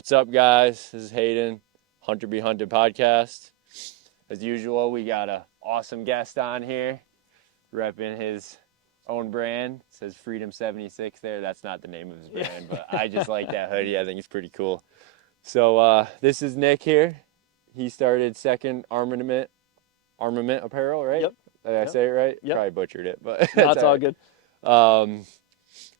What's up, guys? This is Hayden, Hunter Be Hunted podcast. As usual, we got an awesome guest on here, repping his own brand. It says Freedom 76 there. That's not the name of his brand, but I just like that hoodie. I think it's pretty cool. So this is Nick here. He started Second Armament Apparel, right? Yep. Did I say it right? Yep. Probably butchered it, but That's all good.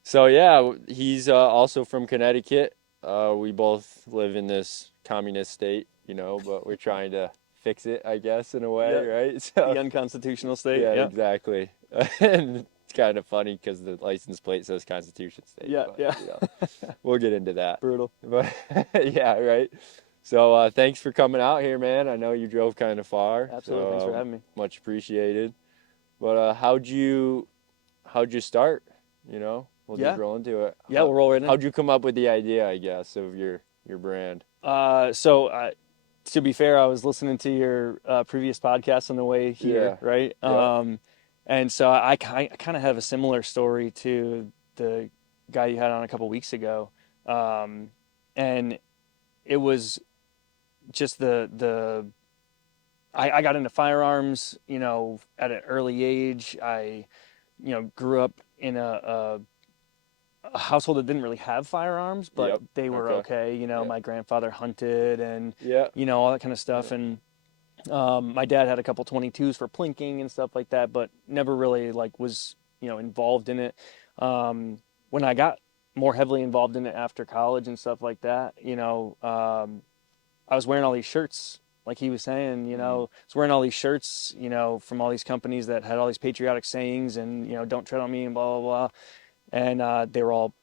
So yeah, he's also from Connecticut. We both live in this communist state, but we're trying to fix it, I guess, in a way, Yep. right? So, The unconstitutional state. yeah, Yeah. exactly. And it's kind of funny because the license plate says Constitution State. Yeah, but, yeah. we'll get into that. Brutal. But yeah, right. So thanks for coming out here, man. I know you drove kind of far. Absolutely. So, Thanks for having me. much appreciated. But how'd you start? We'll just roll into it. Yeah, we'll roll right in. How'd you come up with the idea, I guess, of your brand? To be fair, I was listening to your previous podcast on the way here, Yeah. right? Yeah. And so I kind of have a similar story to the guy you had on a couple weeks ago. And it was just I got into firearms, at an early age. I, grew up in a household that didn't really have firearms, but Yep. they were okay. My grandfather hunted and, all that kind of stuff. Yeah. And my dad had a couple 22s for plinking and stuff like that, but never really was, involved in it. When I got more heavily involved in it after college and stuff like that, I was wearing all these shirts, like he was saying, I was wearing all these shirts, from all these companies that had all these patriotic sayings and, don't tread on me and blah, blah, blah. And they were all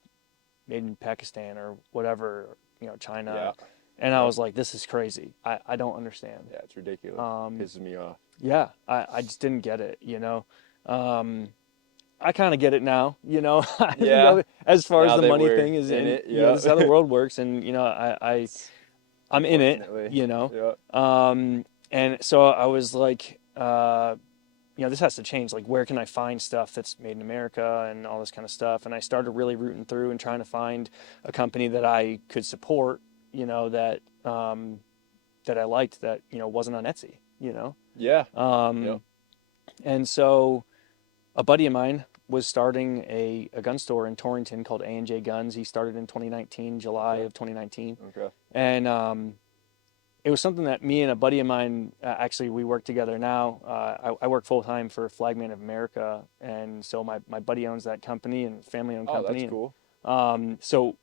made in Pakistan or whatever, China. Yeah. And I was like, this is crazy. I don't understand. Yeah, it's ridiculous. Pisses me off. Yeah, I just didn't get it, I kind of get it now, Yeah. as far Now as the that money we're thing is in it, this is how the world works. And, I'm in it, Yeah. and so I was like, this has to change. Like, where can I find stuff that's made in America and all this kind of stuff? And I started really rooting through and trying to find a company that I could support, that I liked, that, wasn't on Etsy, Yeah. And so a buddy of mine was starting a gun store in Torrington called A&J Guns. He started in 2019, July of 2019. Okay. And it was something that me and a buddy of mine, actually we work together now. I work full time for Flagman of America. And so my buddy owns that company and family owned company. Oh, that's cool. So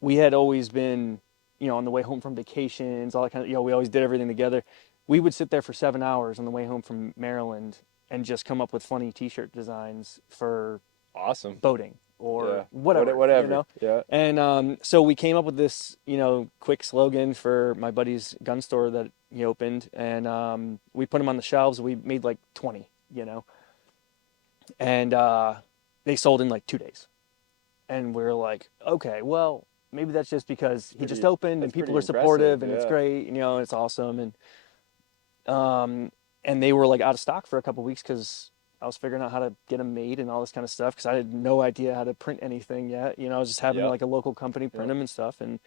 we had always been, on the way home from vacations, all that kind of, we always did everything together. We would sit there for 7 hours on the way home from Maryland and just come up with funny t-shirt designs for Awesome. boating or Yeah. whatever. Yeah. And so we came up with this, quick slogan for my buddy's gun store that he opened, and we put them on the shelves. We made like 20, and they sold in like 2 days. And we were like, okay, well, maybe that's just because he just opened and people are supportive and it's great, it's awesome. And they were like out of stock for a couple of weeks because I was figuring out how to get them made and all this kind of stuff because I had no idea how to print anything yet. I was just having like a local company print them and stuff. And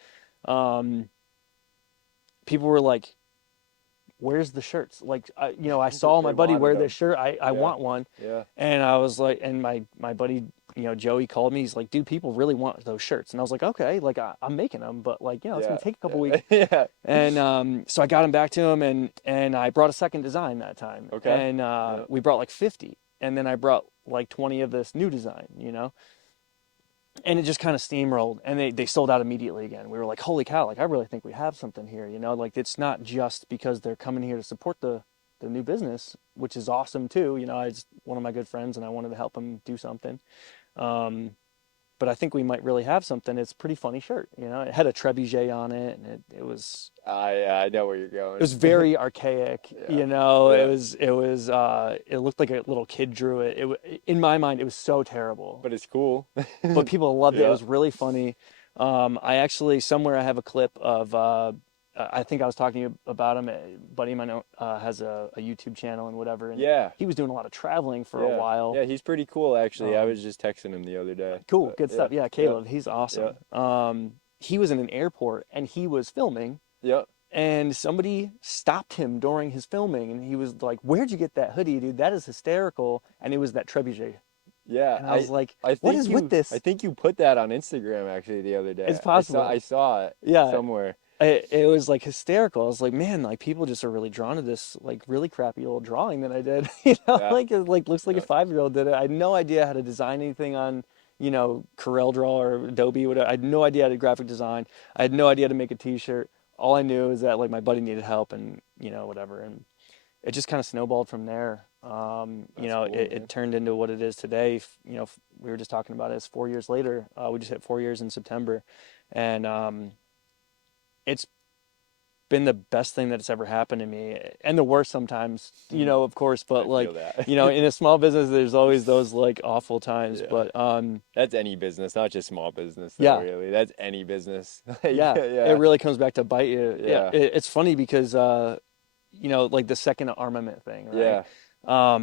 people were like, where's the shirts? Like, I saw my buddy wear this shirt. I want one. Yeah. And I was like, and my buddy, Joey called me. He's like, dude, people really want those shirts. And I was like, okay, like I'm making them, but like, it's going to take a couple weeks. Yeah. And so I got him back to him and I brought a second design that time. Okay. And we brought like 50. And then I brought like 20 of this new design, and it just kind of steamrolled and they sold out immediately again. We were like, holy cow, like I really think we have something here, like it's not just because they're coming here to support the new business, which is awesome too. It's one of my good friends and I wanted to help him do something. But I think we might really have something. It's a pretty funny shirt, It had a trebuchet on it, and it was. I know where you're going. It was very archaic, Yeah. It looked like a little kid drew it. In my mind, it was so terrible. But it's cool. But people loved it. Yeah. It was really funny. I actually somewhere I have a clip of. I think I was talking to you about him. A buddy of mine has a YouTube channel and whatever. And Yeah. he was doing a lot of traveling for a while. Yeah, he's pretty cool, actually. I was just texting him the other day. Cool, good stuff. Yeah, Caleb, he's awesome. he was in an airport and he was filming, Yep. and somebody stopped him during his filming, and he was like, "Where'd you get that hoodie, dude? That is hysterical!" And it was that trebuchet, Yeah. and I was like, I "What think is with this?" I think you put that on Instagram actually the other day. It's possible. I saw it Yeah, somewhere. it was like hysterical. I was like, man, like people just are really drawn to this like really crappy old drawing that I did. Yeah. Like it like looks like a Yeah. 5-year-old did it. I had no idea how to design anything on, Corel Draw or Adobe, whatever. I had no idea how to graphic design. I had no idea how to make a t-shirt. All I knew is that like my buddy needed help and, whatever. And it just kind of snowballed from there. That's cool, man. It turned into what it is today. We were just talking about it. It's 4 years later. We just hit 4 years in September, and it's been the best thing that's ever happened to me, and the worst sometimes, of course. But I like, feel that. in a small business, there's always those like awful times. Yeah. But That's any business, not just small business, though, yeah, really. That's any business. yeah, Yeah. it really comes back to bite you. Yeah. It's funny because like the second armament thing, right? Yeah.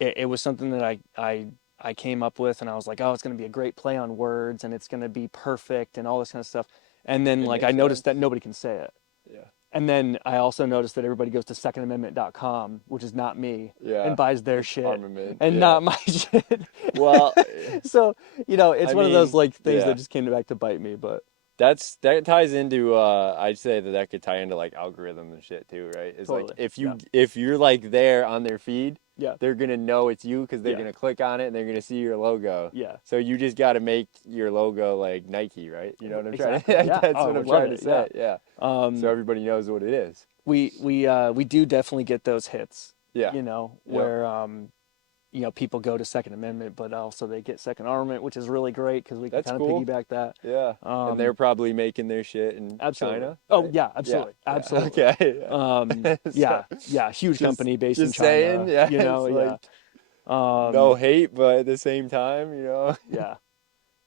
It was something that I came up with, and I was like, oh, it's going to be a great play on words, and it's going to be perfect, and all this kind of stuff. And then It like makes I noticed sense. that nobody can say it. Yeah. And then I also noticed that everybody goes to secondamendment.com, which is not me, Yeah. and buys their shit Armament. and Yeah. not my shit. Well, So, it's I one of those mean, like things yeah. that just came back to bite me, but that ties into I'd say that could tie into like algorithm and shit too, right? It's totally. like if Yeah. you're like there on their feed, Yeah. they're gonna know it's you because they're Yeah. gonna click on it and they're gonna see your logo. Yeah. So you just got to make your logo like Nike, right? You know what I'm Exactly. trying to Yeah. That's Oh, what I I'm love trying to it. say. Yeah. Um, So everybody knows what it is. we do definitely get those hits, Yeah. where people go to Second Amendment, but also they get Second Armament, which is really great because we can That's kind of cool. piggyback that. Yeah. And they're probably making their shit in Absolutely. China. Oh right? yeah, absolutely, Yeah. absolutely. Okay. Yeah, huge company based in Just China. saying, yeah. It's Yeah. like no hate, but at the same time, Yeah, might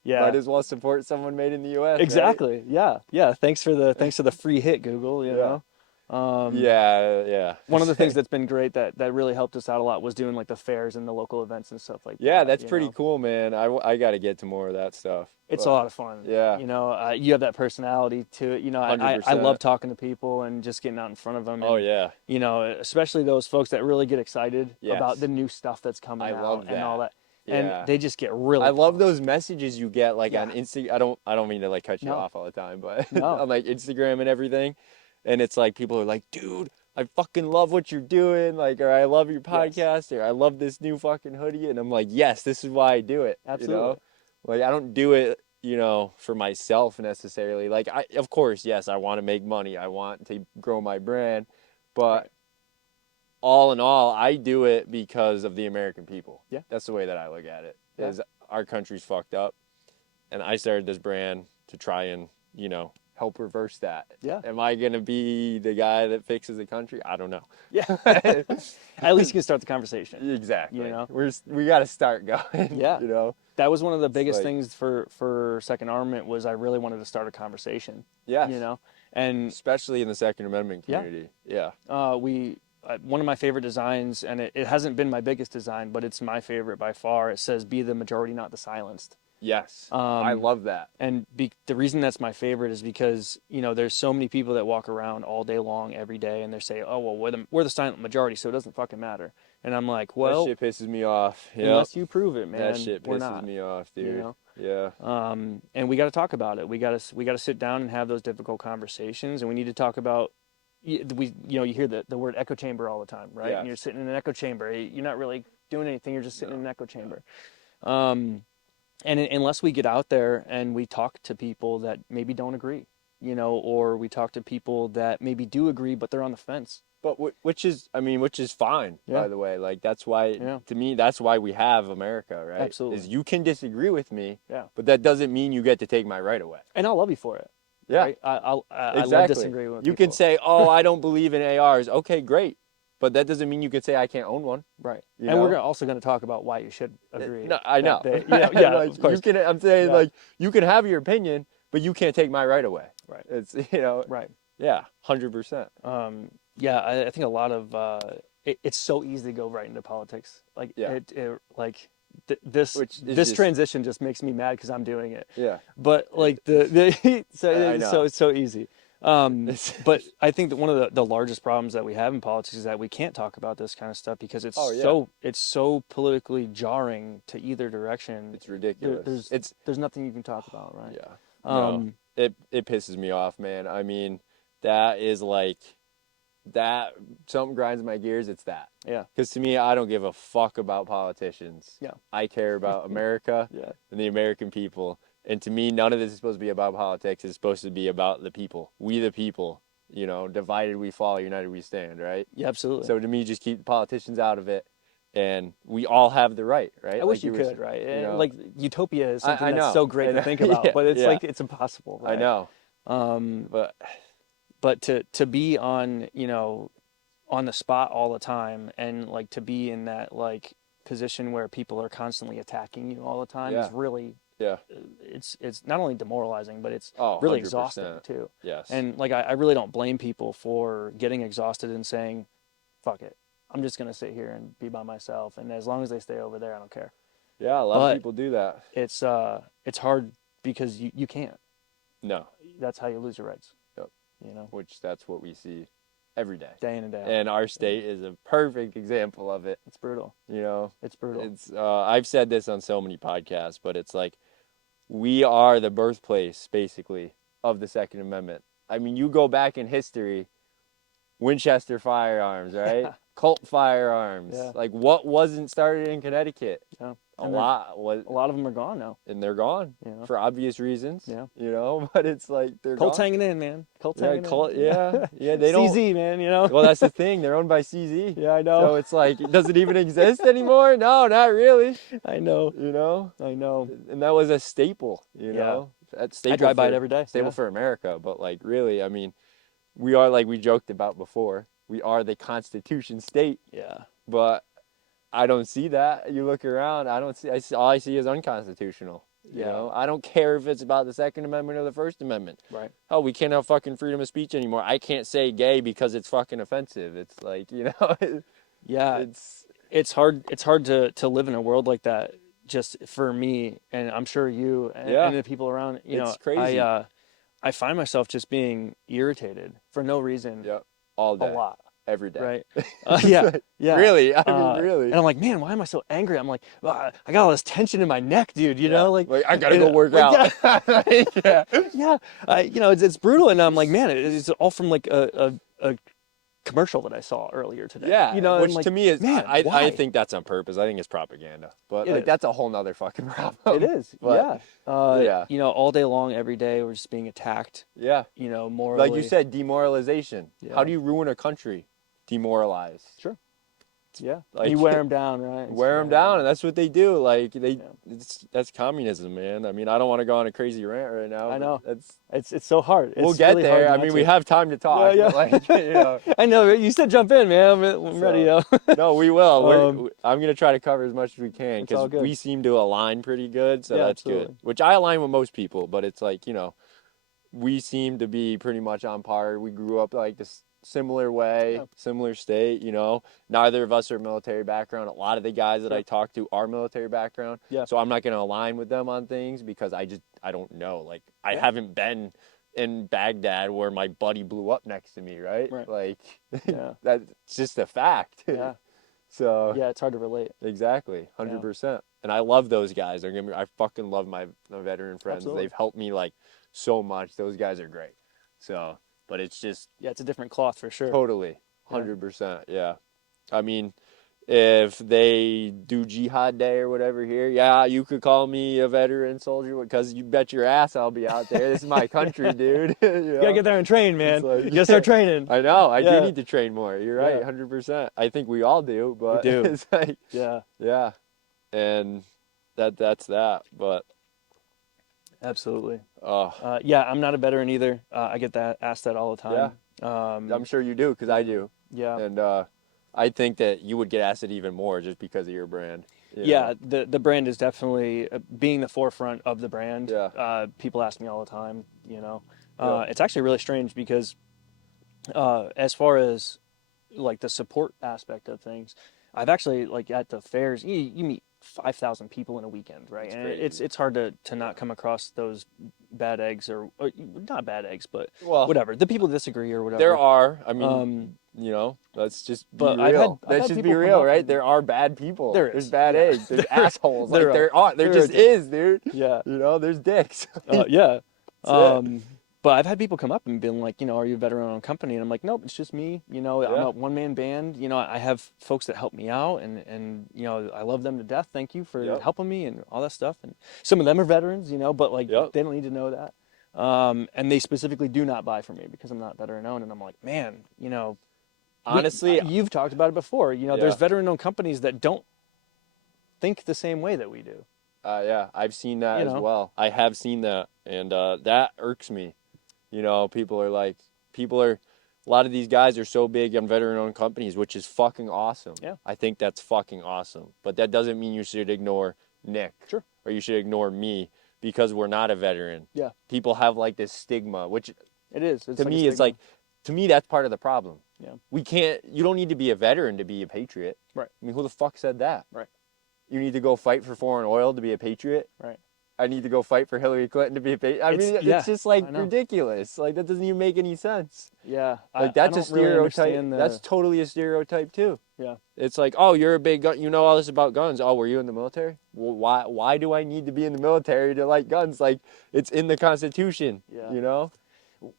yeah. as well support someone made in the U.S. Exactly. Yeah, yeah. Thanks for the free hit, Google. Yeah. Um, Yeah. One of the things that's been great that really helped us out a lot was doing like the fairs and the local events and stuff like Yeah, that. that's pretty cool, man. I got to get to more of that stuff. It's but, a lot of fun. Yeah. You have that personality to it. I 100%. love talking to people and just getting out in front of them. Oh And, yeah. especially those folks that really get excited Yes. about the new stuff that's coming I out love and all that. that. Yeah. And they just get really I love pumped. those messages you get like on Yeah. Instagram. I don't mean to like cut you No. off all the time, but No. on like Instagram and everything. And it's like people are like, dude, I fucking love what you're doing, like, or I love your podcast, or I love this new fucking hoodie, and I'm like, yes, this is why I do it. Absolutely. Like I don't do it, for myself necessarily. Like of course, yes, I want to make money, I want to grow my brand, but Right. all in all, I do it because of the American people. Yeah. That's the way that I look at it. Yeah. Is our country's fucked up, and I started this brand to try and help reverse that. Yeah. Am I gonna be the guy that fixes the country? I don't know. Yeah. At least you can start the conversation. Exactly. We got to start going. Yeah. That was one of the biggest like- things for Second Armament was I really wanted to start a conversation. Yes. And Especially in the Second Amendment community. Yeah. one of my favorite designs, and it hasn't been my biggest design, but it's my favorite by far. It says, "Be the majority, not the silenced." Yes. I love that. And the reason that's my favorite is because there's so many people that walk around all day long, every day, and they say, "Oh well, we're the silent majority, so it doesn't fucking matter." And I'm like, well, that shit pisses me off. unless you prove it, man, That shit we're pisses not. me off, dude. Yeah. And we got to talk about it. We got to sit down and have those difficult conversations, and we need to talk about. You hear the word echo chamber all the time, right? Yeah. And you're sitting in an echo chamber. You're not really doing anything. You're just sitting in an echo chamber. And unless we get out there and we talk to people that maybe don't agree, or we talk to people that maybe do agree, but they're on the fence. But which is fine, Yeah. by the way. Like that's why, Yeah. to me, that's why we have America, right? Absolutely. Is you can disagree with me, Yeah. but that doesn't mean you get to take my right away. And I'll love you for it. Yeah. Right? I Exactly. love disagreeing with You people. can say, "Oh, I don't believe in ARs." Okay, great, but that doesn't mean you could say I can't own one. Right. You And know? we're also going to talk about why you should agree. No, I know. Yeah, Like, of course. I'm saying Yeah. like you can have your opinion, but you can't take my right away. Right. It's Right. Yeah, 100%. Yeah, I think a lot of it's so easy to go right into politics. Like Yeah. like this just, transition just makes me mad because I'm doing it. yeah. But like the so I it's know. so easy. But I think that one of the largest problems that we have in politics is that we can't talk about this kind of stuff because Oh yeah, it's so politically jarring to either direction. it's ridiculous. There's nothing you can talk about, right? Yeah. No, Um, it pisses me off, man. I mean, that is like that something grinds my gears. It's that. yeah, Because to me, I don't give a fuck about politicians. yeah, I care about America yeah, and the American people. And to me, none of this is supposed to be about politics. It's supposed to be about the people. We the people. You know, divided we fall, united we stand, right? yeah, absolutely. So to me, just keep the politicians out of it, and we all have the right, right? I wish Like you were, could, right? you know, Like utopia is something I that's know, so great I to know. think about, Yeah, but it's yeah. like it's impossible, right? I know, Um, but but to be on, on the spot all the time and like to be in that like position where people are constantly attacking you all the time yeah, is really yeah. it's not only demoralizing but it's Oh, really 100%. exhausting too. Yes. And like I really don't blame people for getting exhausted and saying fuck it, I'm just going to sit here and be by myself, and as long as they stay over there I don't care. Yeah, a lot of people do that. It's hard because you can't. No. That's how you lose your rights. Yep. Which that's what we see every day. Day in and day out. And our state is a perfect example of it. It's brutal. It's brutal. It's I've said this on so many podcasts, but it's like we are the birthplace basically of the Second Amendment. I mean, you go back in history, Winchester firearms, right? Yeah. Colt firearms. Yeah. Like what wasn't started in Connecticut? Yeah. A lot of them are gone now. And they're gone for obvious reasons. Yeah. But it's like they're Colt's gone. hanging in, man. Colt's Yeah, hanging Colt, in. yeah. They don't. CZ, man. Well, that's the thing. They're owned by CZ. Yeah, I know. So it's like, does it even exist anymore? No, not really. I know. I know. And that was a staple. That staple I drive by it every day. Staple for America, but like really, I mean, we are like we joked about before. We are the Constitution state. Yeah. But I don't see that. You look around, I don't see. All I see is unconstitutional. I don't care if it's about the Second Amendment or the First Amendment. Right. Oh, we can't have fucking freedom of speech anymore. I can't say gay because it's fucking offensive. It's like Yeah. It's hard. It's hard to live in a world like that. Just for me, and I'm sure you and the people around. It's crazy. I find myself just being irritated for no reason. Yep. All day. A lot. Every day. Right. Yeah. Really? I mean, really. And I'm like, man, why am I so angry? I'm like, I got all this tension in my neck, dude. You know, like I gotta go work out. Yeah. Yeah. It's brutal, and I'm like, man, it's all from like a commercial that I saw earlier today. Yeah. Which like, to me is, man, I think that's on purpose. I think it's propaganda. But like, that's a whole nother fucking problem. It is. But, yeah. All day long, every day, we're just being attacked. Yeah. Morally. Like you said, demoralization. Yeah. How do you ruin a country? Demoralize. Sure. Yeah. Like, you wear them down, right? Wear them down, and that's what they do. Like that's communism, man. I mean, I don't want to go on a crazy rant right now. I know. It's so hard. We'll get really there. I hard mean, we have time to talk. Yeah. But like, I know. You said jump in, man. I'm ready. No, we will. I'm gonna try to cover as much as we can because we seem to align pretty good. So that's absolutely. good. Which I align with most people, but it's like we seem to be pretty much on par. We grew up like this similar way, similar state. Neither of us are military background. A lot of the guys that I talk to are military background. Yeah. So I'm not going to align with them on things because I don't know. Like I haven't been in Baghdad where my buddy blew up next to me, right? Like that's just a fact. Yeah. So yeah, it's hard to relate. Exactly, 100%. And I love those guys. I fucking love my veteran friends. Absolutely. They've helped me like so much. Those guys are great. So. But it's just... Yeah, it's a different cloth for sure. Totally. 100%, yeah. I mean, if they do Jihad Day or whatever here, you could call me a veteran soldier because you bet your ass I'll be out there. This is my country, dude. You gotta get there and train, man. Like, you gotta start training. I know. I do need to train more. You're right, 100%. I think we all do, but we do. It's like... Yeah. And that's that, but... Absolutely. Oh. I'm not a veteran either. I get asked that all the time. Yeah. I'm sure you do because I do. Yeah. And I think that you would get asked it even more just because of your brand. Yeah, the brand is definitely being the forefront of the brand. Yeah. People ask me all the time. It's actually really strange because as far as like the support aspect of things, I've actually like at the fairs you meet 5,000 people in a weekend, right? It's And crazy. it's hard to not come across those bad eggs or not bad eggs, but Well, whatever. The people disagree or there whatever. are. I mean, Um, let's just be but I've had real. Let's just be people come real, up right? and There are bad people. there There's is, bad yeah, eggs. There's assholes. there Like are, there there are just is, dude. yeah, There's dicks. yeah. That's it. But I've had people come up and been like, are you a veteran-owned company? And I'm like, nope, it's just me. I'm Yeah. a one-man band. I have folks that help me out, and I love them to death. Thank you for Yep. helping me and all that stuff. And some of them are veterans, but like Yep. they don't need to know that. And they specifically do not buy from me because I'm not veteran-owned. And I'm like, man, Honestly, you've talked about it before. yeah. There's veteran-owned companies that don't think the same way that we do. Yeah, I've seen that as know? well. I have seen that, and that irks me. A lot of these guys are so big on veteran-owned companies, which is fucking awesome. Yeah. I think that's fucking awesome. But that doesn't mean you should ignore Nick. Sure. Or you should ignore me because we're not a veteran. Yeah. People have like this stigma, which it is. to me, that's part of the problem. Yeah. You don't need to be a veteran to be a patriot. Right. I mean, who the fuck said that? Right. You need to go fight for foreign oil to be a patriot? Right. I need to go fight for Hillary Clinton to be a patriot. It's just like ridiculous. Like that doesn't even make any sense. Yeah. Like that's a stereotype. Really that's totally a stereotype too. Yeah. It's like, oh, you're a big gun. You know all this about guns. Oh, were you in the military? Well, why do I need to be in the military to like guns? Like it's in the Constitution. Yeah.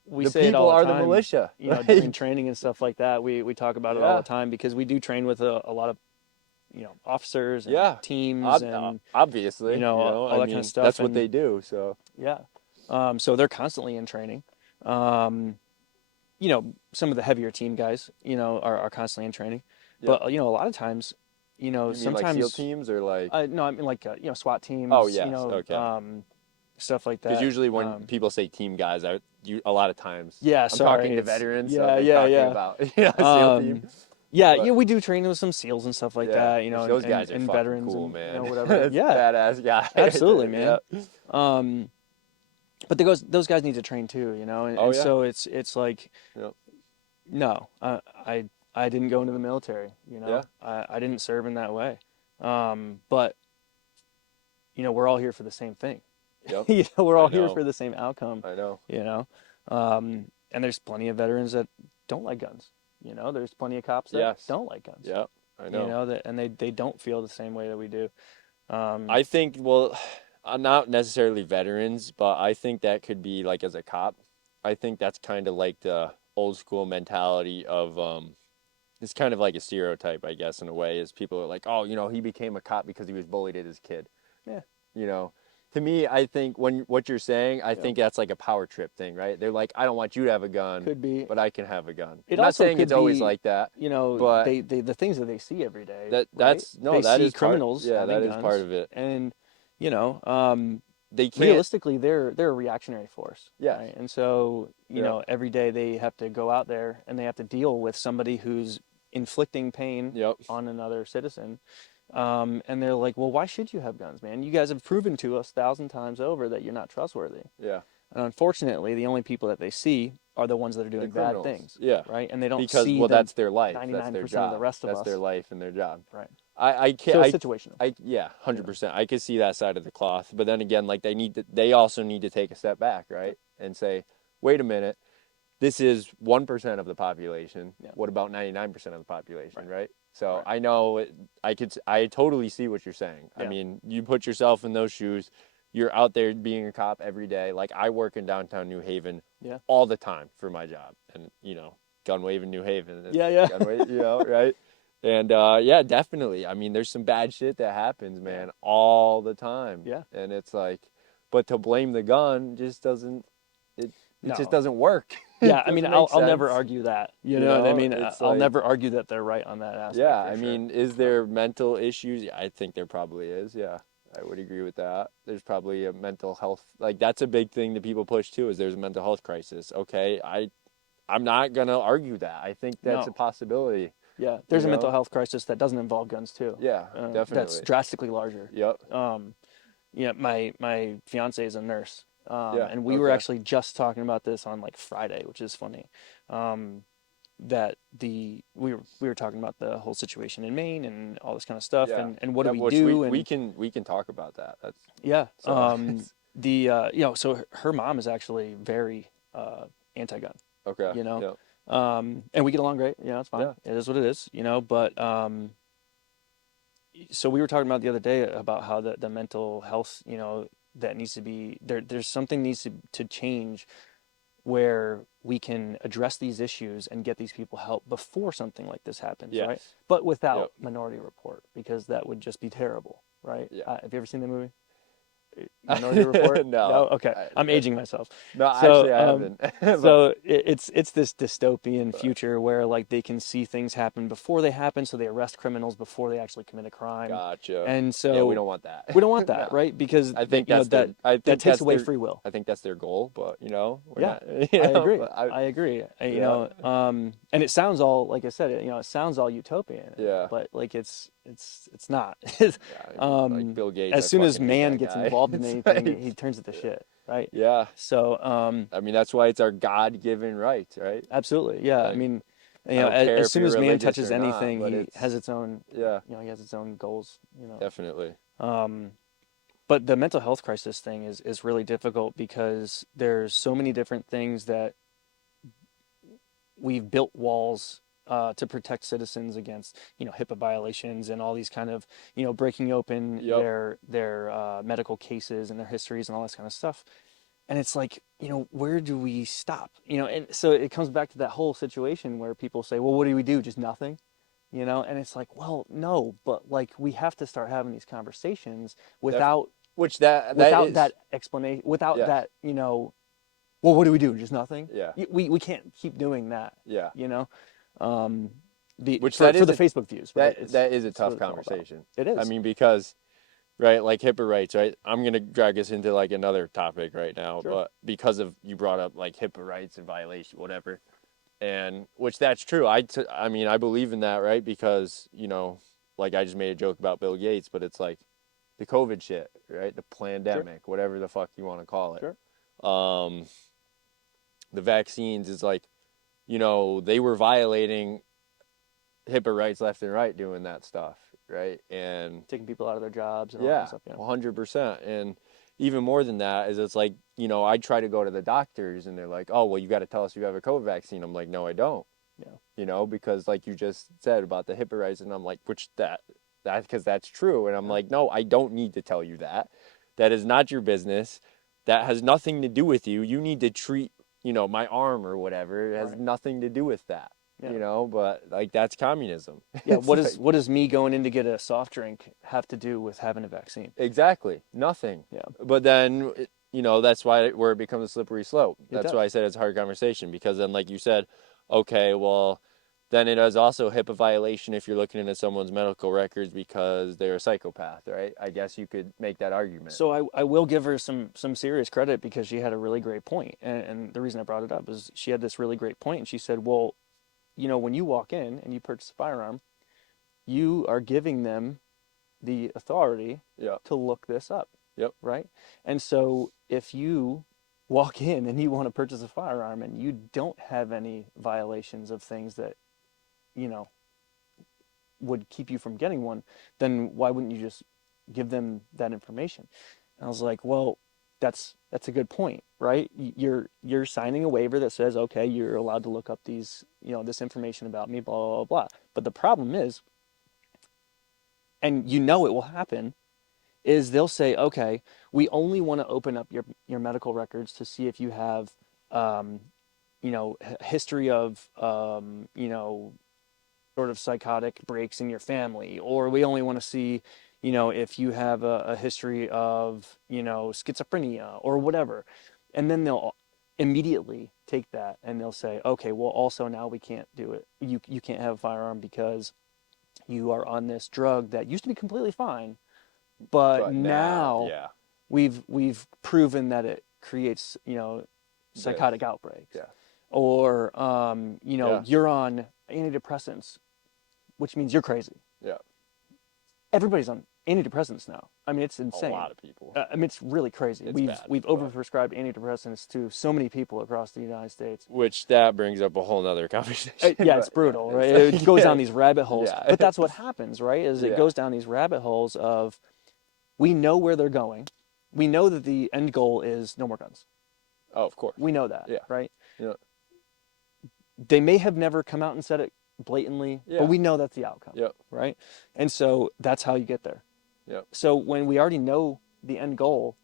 We the say people it all are the time, the militia. Right? During training and stuff like that. We talk about it all the time because we do train with a lot of officers and teams and obviously all that kind of stuff. That's what they do. So so they're constantly in training. Some of the heavier team guys are constantly in training, but a lot of times you sometimes mean like SEAL teams or like no, I mean like SWAT teams. Oh yes, okay. Stuff like that. Because usually when people say team guys, a lot of times I'm talking to veterans. Yeah. About SEAL team. Yeah, we do train with some SEALs and stuff like that, those guys are and fucking veterans cool, and man. whatever. Badass guy. Absolutely, man. But those guys need to train too, and so it's like, no, I didn't go into the military, I didn't serve in that way, but we're all here for the same thing. Yep. We're all here for the same outcome. I know. And there's plenty of veterans that don't like guns. There's plenty of cops that don't like guns. Yeah, I know. And they don't feel the same way that we do. I think, not necessarily veterans, but I think that could be like as a cop. I think that's kind of like the old school mentality of, it's kind of like a stereotype, I guess, in a way, is people are like, oh, he became a cop because he was bullied as a kid. Yeah. To me, I think what you're saying, I think that's like a power trip thing, right? They're like, I don't want you to have a gun, could be, but I can have a gun. I'm not saying it's always like that, but the things that they see every day. That is criminals. That is guns, part of it. And they can't. Realistically, they're a reactionary force. Yeah. Right? And so every day they have to go out there and they have to deal with somebody who's inflicting pain on another citizen. And they're like, well, why should you have guns, man? You guys have proven to us 1,000 times over that you're not trustworthy. Yeah. And unfortunately, the only people that they see are the ones that are doing bad things. Yeah. Right. And they don't see that's their life. 99% that's their job. of the rest of us. That's their life and their job. Right. I can't. So it's situational. 100%. I could see that side of the cloth, but then again, like they also need to take a step back, right, and say, wait a minute. This is 1% of the population. Yeah. What about 99% of the population, right? So I know I totally see what you're saying. Yeah. I mean, you put yourself in those shoes. You're out there being a cop every day. Like I work in downtown New Haven all the time for my job, and gun waving New Haven. Gun wave, right? And definitely. I mean, there's some bad shit that happens, man, all the time. Yeah. And it's like, but to blame the gun just doesn't. It just doesn't work. Yeah, I mean, I'll never argue that. You know what I mean? I'll never argue that they're right on that aspect. Yeah, I mean, is there mental issues? I think there probably is, yeah. I would agree with that. There's probably a mental health, like that's a big thing that people push too, is there's a mental health crisis. Okay, I'm not going to argue that. I think that's a possibility. Yeah, there's a mental health crisis that doesn't involve guns too. Yeah, definitely. That's drastically larger. Yep. My fiance is a nurse. And we were actually just talking about this on like Friday, which is funny. that we were talking about the whole situation in Maine and all this kind of stuff, Yeah. and what do we Which do? we And can talk about that. That's yeah, so so her mom is actually very anti-gun, okay. you know, Yeah. and we get along great. You know, it's fine. Yeah. It is what it is, you know. But so we were talking about the other day about how the mental health, you know, that needs to be there. There's something needs to change where we can address these issues and get these people help before something like this happens, Yes. right? But Yep. without Minority Report, because that would just be terrible, right? Yeah. Have you ever seen the movie Minority Report? No. Okay. I'm aging myself. No, So, actually I haven't. But so it's this dystopian future where like they can see things happen before they happen, so they arrest criminals before they actually commit a crime. gotcha. And Yeah, so we don't want that. we don't want that, No. right? Because I think you know, that's their I think that takes that's away their free will. I think that's their goal, but you know, we're Yeah, not you I know, agree. but I agree. You Yeah. know, and it sounds all like I said, it sounds all utopian. Yeah. But like it's not. Yeah, I mean, like Bill Gates, As I soon as fucking hate man that gets guy. involved in It's anything, like- he turns it to shit, right? yeah. So, I mean, that's why it's our God-given right, right? absolutely, yeah. I Like, mean, I don't care as if soon you're as man religious touches or not, anything, but he it's has its own, yeah, he has its own goals, you know. definitely. But the mental health crisis thing is really difficult because there's so many different things that we've built walls to protect citizens against, HIPAA violations and all these kind of, breaking open Yep. their medical cases and their histories and all this kind of stuff. And it's like, where do we stop? And so it comes back to that whole situation where people say, well, what do we do? Just nothing, And it's like, well, no, but like we have to start having these conversations without Which that without is that explanation, without Yes. that, well, what do we do? Just nothing. Yeah. We can't keep doing that. Yeah. Which that for is the a- Facebook views, right? that is a It's tough what it's all about. conversation. It is. I mean, because right, like HIPAA rights, right? I'm gonna drag us into like another topic right now, Sure. but because of you brought up like HIPAA rights and violation, whatever, and which that's true. I mean, I believe in that, right? Because like I just made a joke about Bill Gates, but it's like the COVID shit, right? The pandemic, whatever the fuck you want to call it. Sure. The vaccines is like, they were violating HIPAA rights left and right doing that stuff, right? And Taking people out of their jobs and all yeah, that stuff. 100%. And even more than that is it's like, I try to go to the doctors and they're like, oh, well, you got to tell us you have a COVID vaccine. I'm like, no, I don't. Yeah. Because like you just said about the HIPAA rights, and I'm like, because that's true. And I'm like, no, I don't need to tell you that. That is not your business. That has nothing to do with you. You need to treat, my arm or whatever. It has nothing to do with that. Yeah. But like that's communism. Yeah. It's What does me going in to get a soft drink have to do with having a vaccine? exactly nothing. Yeah. But then that's where it becomes a slippery slope. That's does. why I said it's a hard conversation, because then like you said, okay, well, then it is also a HIPAA violation if you're looking into someone's medical records because they're a psychopath, right? I guess you could make that argument. So I will give her some serious credit because she had a really great point. And the reason I brought it up is she had this really great point, and she said, well, when you walk in and you purchase a firearm, you are giving them the authority to look this up. Yep. Right? And so if you walk in and you want to purchase a firearm and you don't have any violations of things that, would keep you from getting one, then why wouldn't you just give them that information? And I was like, well, that's a good point, right? You're signing a waiver that says, okay, you're allowed to look up these, this information about me, blah, blah, blah, blah. But the problem is, and it will happen, is they'll say, okay, we only want to open up your medical records to see if you have, history of, sort of psychotic breaks in your family, or we only want to see, if you have a history of, schizophrenia or whatever. And then they'll immediately take that and they'll say, okay, well, also now we can't do it. You can't have a firearm because you are on this drug that used to be completely fine, but now we've proven that it creates, psychotic outbreaks. Yeah. Or, you're on antidepressants, which means you're crazy. Yeah. Everybody's on antidepressants now. I mean, it's A insane. lot of people. I mean, it's really crazy. It's we've bad, we've but- overprescribed antidepressants to so many people across the United States. Which that brings up a whole nother conversation. Yeah, but it's brutal, yeah, right? it's It goes yeah. down these rabbit holes. Yeah. But that's what happens, right? Is it Yeah. goes down these rabbit holes of, we know where they're going. We know that the end goal is no more guns. Oh, of course. We know that, Yeah. right? Yeah. They may have never come out and said it blatantly, Yeah. but we know that's the outcome, Yep. right? And so that's how you get there. Yep. So when we already know the end goal,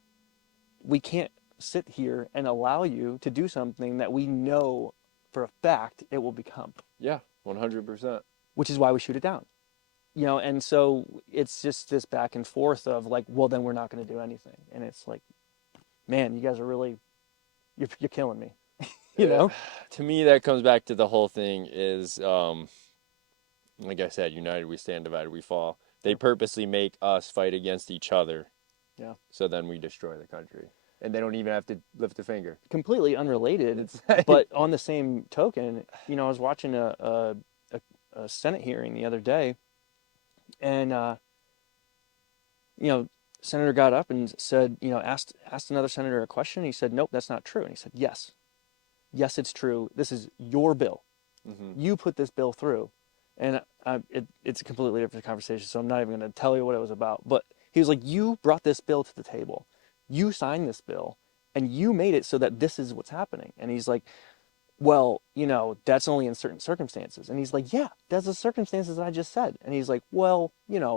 we can't sit here and allow you to do something that we know for a fact it will become, Yeah. 100%. which is why we shoot it down. And so it's just this back and forth of like, well, then we're not going to do anything. And it's like, man, you guys are really, you're killing me, you know? To me, that comes back to the whole thing is, like I said, united we stand, divided we fall. They purposely make us fight against each other. Yeah. So then we destroy the country. And they don't even have to lift a finger. Completely unrelated, It's but on the same token, I was watching a Senate hearing the other day, and senator got up and said, asked another senator a question. And he said, nope, that's not true. And he said, yes, it's true. This is your bill. Mm-hmm. You put this bill through. And it's a completely different conversation, so I'm not even going to tell you what it was about. But he was like, you brought this bill to the table. You signed this bill, and you made it so that this is what's happening. And he's like, well, that's only in certain circumstances. And he's like, yeah, that's the circumstances that I just said. And he's like, well,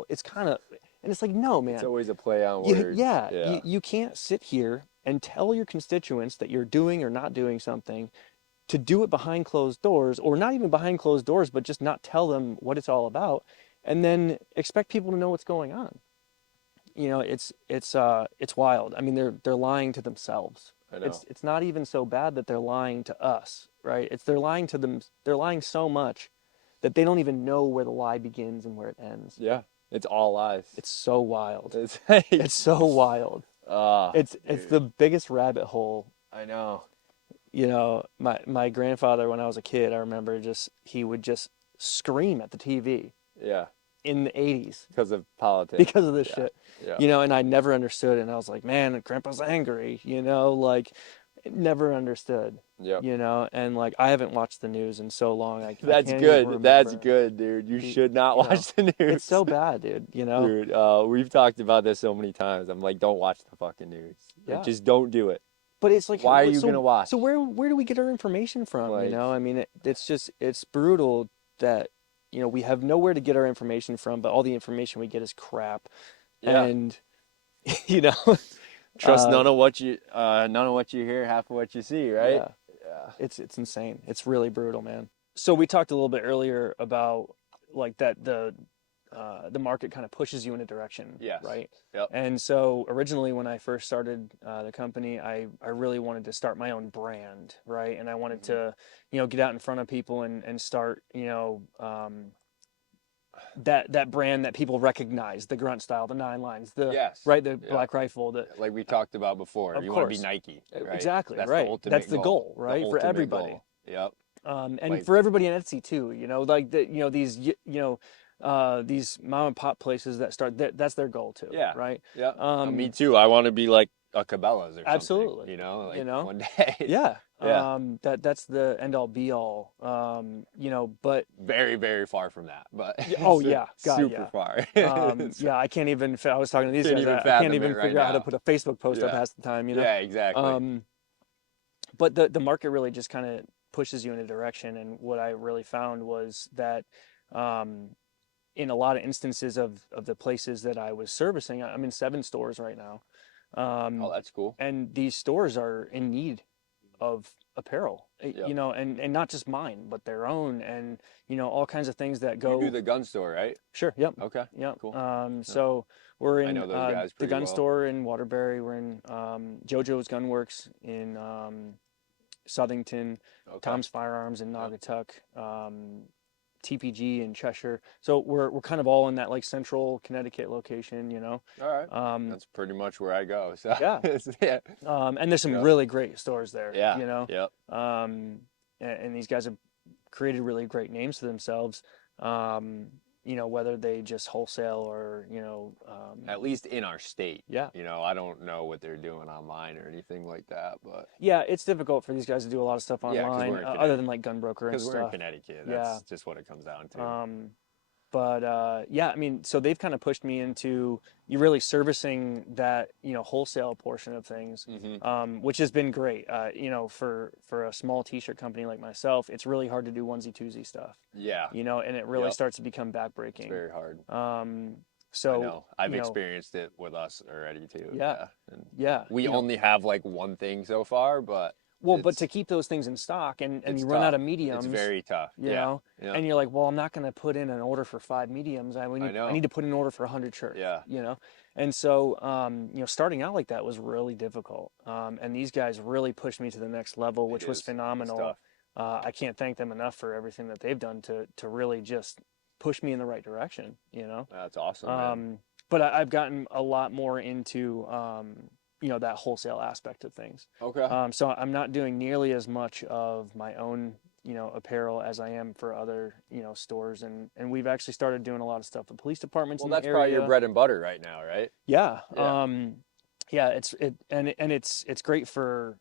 it's kind of, and it's like, no, man. It's always a play on You, words. yeah, you can't sit here and tell your constituents that you're doing or not doing something, to do it behind closed doors, or not even behind closed doors, but just not tell them what it's all about, and then expect people to know what's going on. It's wild. I mean, they're lying to themselves. I know. It's not even so bad that they're lying to us, right? They're lying to them. They're lying so much that they don't even know where the lie begins and where it ends. Yeah. It's all lies. It's so wild. It's like, It's so wild. It's the biggest rabbit hole. I know. My grandfather, when I was a kid, I remember he would just scream at the TV Yeah. in the 80s Because of politics. because of this shit. Yeah. And I never understood it. And I was like, man, grandpa's angry, like never understood, Yep. and like, I haven't watched the news in so long. I That's can't good. even That's remember. good, dude. You should not watch the news. It's so bad, dude, Dude, we've talked about this so many times. I'm like, don't watch the fucking news. Like, Yeah. just don't do it. But it's like, Why are you gonna watch? So where do we get our information from? Like- I mean, it's brutal that we have nowhere to get our information from, but all the information we get is crap. Yeah. And Trust none of what you hear, half of what you see, right? Yeah. It's insane. It's really brutal, man. So we talked a little bit earlier about like that the market kind of pushes you in a direction, Yes. right? Yep. And so originally when I first started the company, I really wanted to start my own brand, right? And I wanted to, get out in front of people and start, that brand that people recognize, the grunt style, the 9 lines, Yes. right, the Yeah. black rifle, Like we talked about before. Of You want to be course. Nike. Right? Exactly, That's right. The ultimate That's the goal, The right, for ultimate everybody. goal. Yep. And Like- for everybody in Etsy too, like these mom and pop places that start, that's their goal too. Yeah. Right. Yeah. Me too. I want to be like a Cabela's or Absolutely. something. One day. Yeah. Yeah. That's the end all be all. But Very, very far from that. But oh yeah, God, super yeah. far. Yeah, I can't even. I was talking to these Can't guys. even I can't fathom even it right figure out how to now. put a Facebook post up Yeah. half the time. Yeah, exactly. But the market really just kind of pushes you in a direction, and what I really found was that in a lot of instances of the places that I was servicing, I'm in 7 stores right now. Oh, that's cool. And these stores are in need of apparel, Yep. and not just mine, but their own, and all kinds of things that go. You do the gun store, right? Sure. Yep. Okay. Yep. Cool. So we're I in know those guys the pretty gun well. store in Waterbury. We're in JoJo's Gunworks in Southington, Okay. Tom's Firearms in Naugatuck, TPG in Cheshire. So we're kind of all in that like central Connecticut location, All right. That's pretty much where I go. So Yeah. yeah. And there's some Yeah. really great stores there. Yeah. Yep. And these guys have created really great names for themselves. whether they just wholesale or, At least in our state. yeah. I don't know what they're doing online or anything like that, but Yeah, it's difficult for these guys to do a lot of stuff yeah, because online, we're in other Connecticut. than like Gunbroker and Because we're in stuff. Connecticut, Yeah. that's just what it comes down to. But yeah, I mean, so they've kind of pushed me into you really servicing that, wholesale portion of things, which has been great. For a small t-shirt company like myself, it's really hard to do onesie twosie stuff. Yeah. And it really starts to become It's backbreaking. very hard. So I know. I've experienced it with us already too. Yeah. And Yeah. we only have like one thing so far, but but to keep those things in stock and you run tough. out of mediums, It's very tough. Yeah. And you're like, well, I'm not going to put in an order for 5 mediums. I need to put in an order for 100 shirts. Yeah. And so, starting out like that was really difficult. And these guys really pushed me to the next level, which was phenomenal. I can't thank them enough for everything that they've done to really just push me in the right direction, That's awesome, man. But I've gotten a lot more into, that wholesale aspect of things. Okay. So I'm not doing nearly as much of my own, apparel as I am for other, stores. And we've actually started doing a lot of stuff with police departments in the area. Well, that's probably your bread and butter right now, right? Yeah. Yeah. It's great for,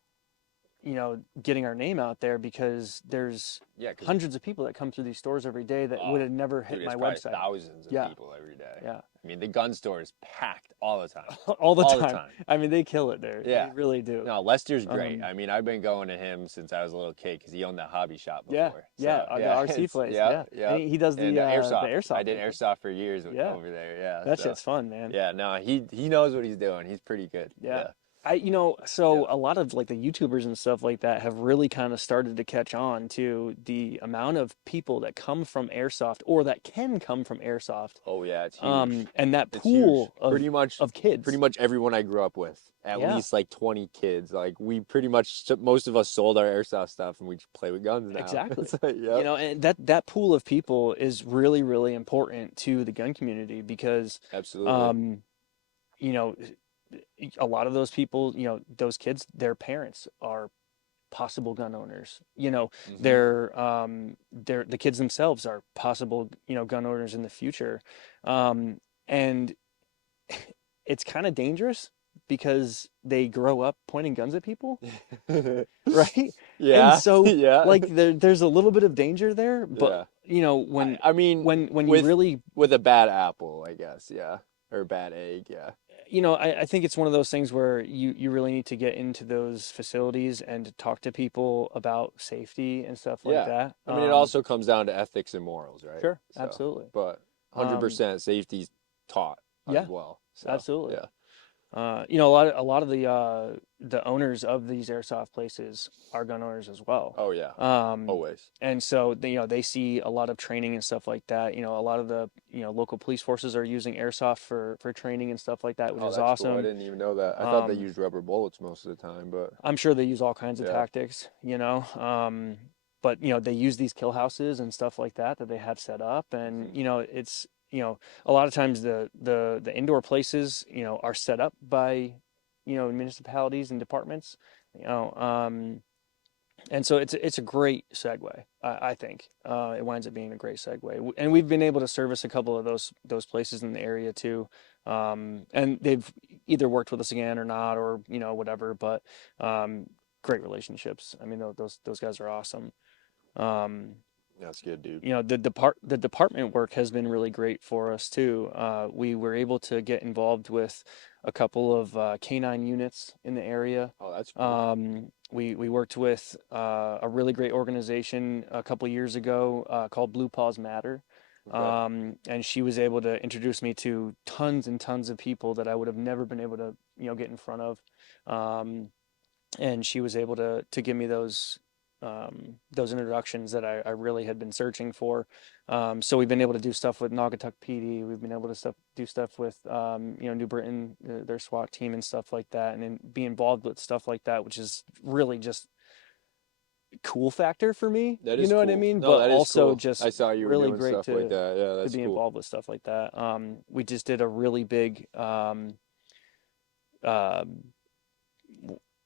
getting our name out there because there's hundreds of people that come through these stores every day that would have never hit my website. Thousands of people every day. Yeah. I mean, the gun store is packed all the time. all the time. I mean, they kill it there. Yeah. They really do. No, Lester's great. I mean, I've been going to him since I was a little kid because he owned that hobby shop before. The RC place. Yeah. And he does the airsoft. I did airsoft for years over there. Yeah. That shit's fun, man. Yeah. No, he knows what he's doing. He's pretty good. Yeah. A lot of like the YouTubers and stuff like that have really kind of started to catch on to the amount of people that come from airsoft or that can come from airsoft. Oh yeah, it's huge. And that pool of kids. Pretty much everyone I grew up with, at least like 20 kids. Like we pretty much, most of us sold our airsoft stuff and we just play with guns now. Exactly. And that pool of people is really, really important to the gun community because absolutely. A lot of those people, those kids, their parents are possible gun owners. They're the kids themselves are possible, gun owners in the future. And it's kind of dangerous because they grow up pointing guns at people, right? Yeah. And so, like, there's a little bit of danger there, but when you really with a bad apple, I guess, or a bad egg, I think it's one of those things where you really need to get into those facilities and talk to people about safety and stuff like that. I mean, it also comes down to ethics and morals, right? Sure, absolutely. But 100% safety's taught as well. So, absolutely. Yeah. A lot of the owners of these airsoft places are gun owners as well. Oh yeah. Always. And so they see a lot of training and stuff like that. A lot of the local police forces are using airsoft for training and stuff like that, which is awesome. Cool. I didn't even know that. I thought they used rubber bullets most of the time, but I'm sure they use all kinds of tactics. But they use these kill houses and stuff like that they have set up, and it's. A lot of times the indoor places, are set up by, municipalities and departments, and so it's a great segue. I think it winds up being a great segue, and we've been able to service a couple of those places in the area too, and they've either worked with us again or not, or whatever. But great relationships. I mean, those guys are awesome. That's good, dude. The department work has been really great for us too. We were able to get involved with a couple of canine units in the area. Oh, that's cool. We worked with a really great organization a couple years ago called Blue Paws Matter. Okay. And she was able to introduce me to tons and tons of people that I would have never been able to, get in front of. And she was able to give me those introductions that I really had been searching for. So we've been able to do stuff with Naugatuck PD. We've been able to do stuff with, New Britain, their SWAT team and stuff like that, and then be involved with stuff like that, which is really just cool factor for me. That is cool. What I mean? No, but also cool. Just I saw you were really doing great stuff like that. Yeah, that's to be cool. Involved with stuff like that. We just did a really big